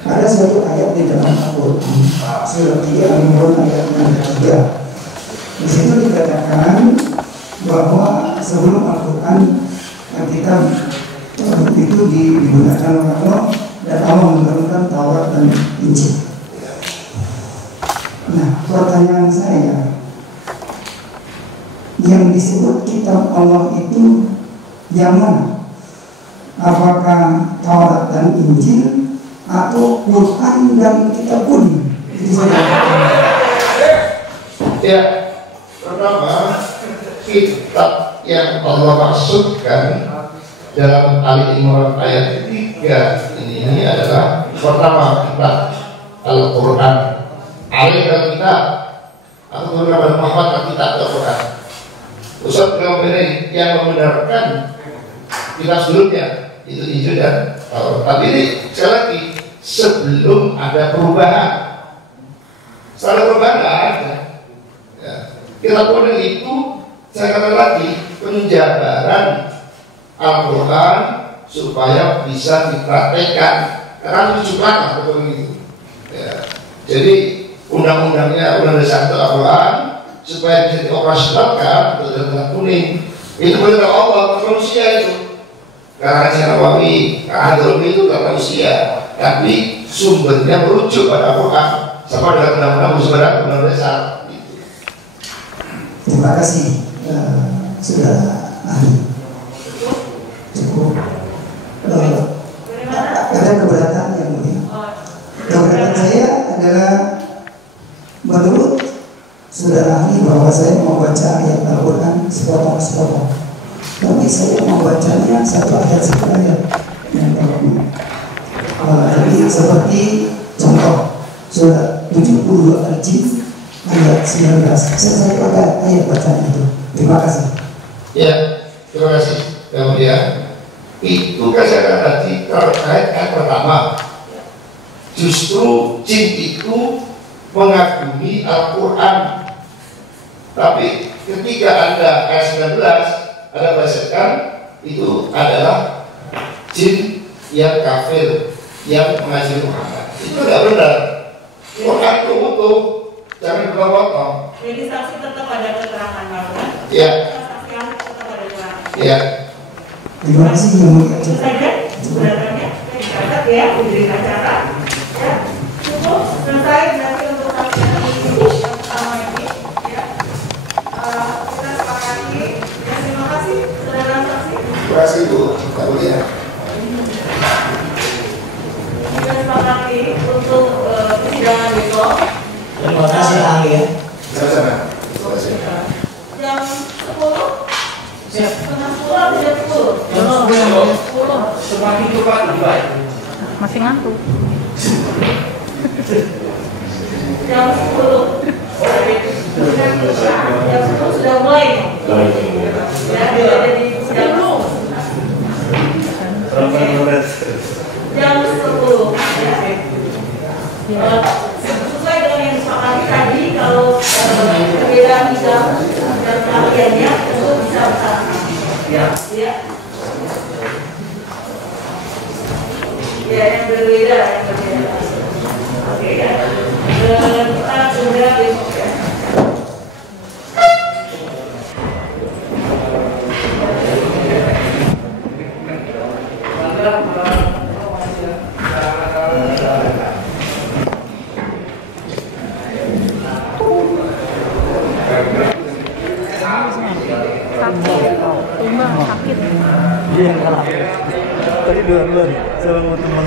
ada suatu ayat di dalam Al-Quran surat 3 Al-Imran ayat 3. Di situ dikatakan bahwa sebelum Al-Quran yang kita itu digunakan oleh Allah dan Allah menurunkan Taurat dan Injil. Nah, pertanyaan saya, yang disebut kitab Allah itu yang mana? Apakah Taurat dan Injil atau Quran dan kitab kuning? Itu saja. Ya, pertama kitab yang Allah maksudkan dalam Ali Imran ayat 3 ini adalah pertama kitab Al-Quran. Ali kitab atau Nabi Muhammad kitab Al-Quran. Ustaz Al-Bani yang membenarkan kitab sebelumnya itu Injil dan Taurat. Tapi ini sekali lagi sebelum ada perubahan. Setelah perubahan tidak ada. Ya. Kitab Quran itu saya katakan lagi penjabaran Al-Quran supaya bisa dipraktekkan. Karena itu cuma betul itu. Ya. Jadi undang-undangnya undang dasar Al-Quran supaya bisa dioperasionalkan dengan kuning. Itu benar Allah manusia itu. Karena Nawawi, Al-Quran itu bukan manusia, tapi sumbernya merujuk pada Al-Quran sama dengan undang-undang musyawarah undang dasar. Terima kasih, saudara ahli. Cukup. Ada keberatan yang mulia. Keberatan saya adalah menurut saudara ahli bahwa saya membaca ayat Al-Quran sepotong-sepotong. Tapi saya membacanya satu ayat satu ayat. Jadi seperti contoh surat 72 Al-Jin ayat 19. Saya pakai ayat bacaan itu. Terima kasih. Ya, terima kasih. Kemudian itu kan saya katakan tadi terkait ayat pertama. Justru jin itu mengagumi Al-Quran. Tapi ketika Anda ayat 19 Anda bahasakan itu adalah jin yang kafir yang mengajari Muhammad. Itu tidak benar. Quran itu utuh, jangan dipotong. Jadi saksi tetap ada keterangan bahwa ya. Saksi ahli tetap ada keterangan. Ya. Terima kasih yang mulia. Itu saja sebenarnya dicatat ya, diberi acara. Ya, cukup selesai berarti untuk saksi ahli yang pertama ini. Ya, kita sepakati. Ya, terima kasih saudara saksi. Terima kasih Bu. Tak boleh ya. Kita sepakati untuk persidangan besok. Terima kasih ahli ya. Sama-sama. Terima kasih. Jam 10. Setengah 10 atau jam 10? 10. Semakin cepat lebih baik. Masih ngantuk. Jam 10. Jam 10 sudah mulai. Ya, jadi jam 10. Jam 10. Sesuai dengan yang disepakati tadi, kalau perbedaan jam dan kaliannya itu bisa bersama. Ya. Ya. Ya, yang berbeda, Oke ya. Kita tunda besok ya. Sakit. Iya, tadi duluan, saya mau teman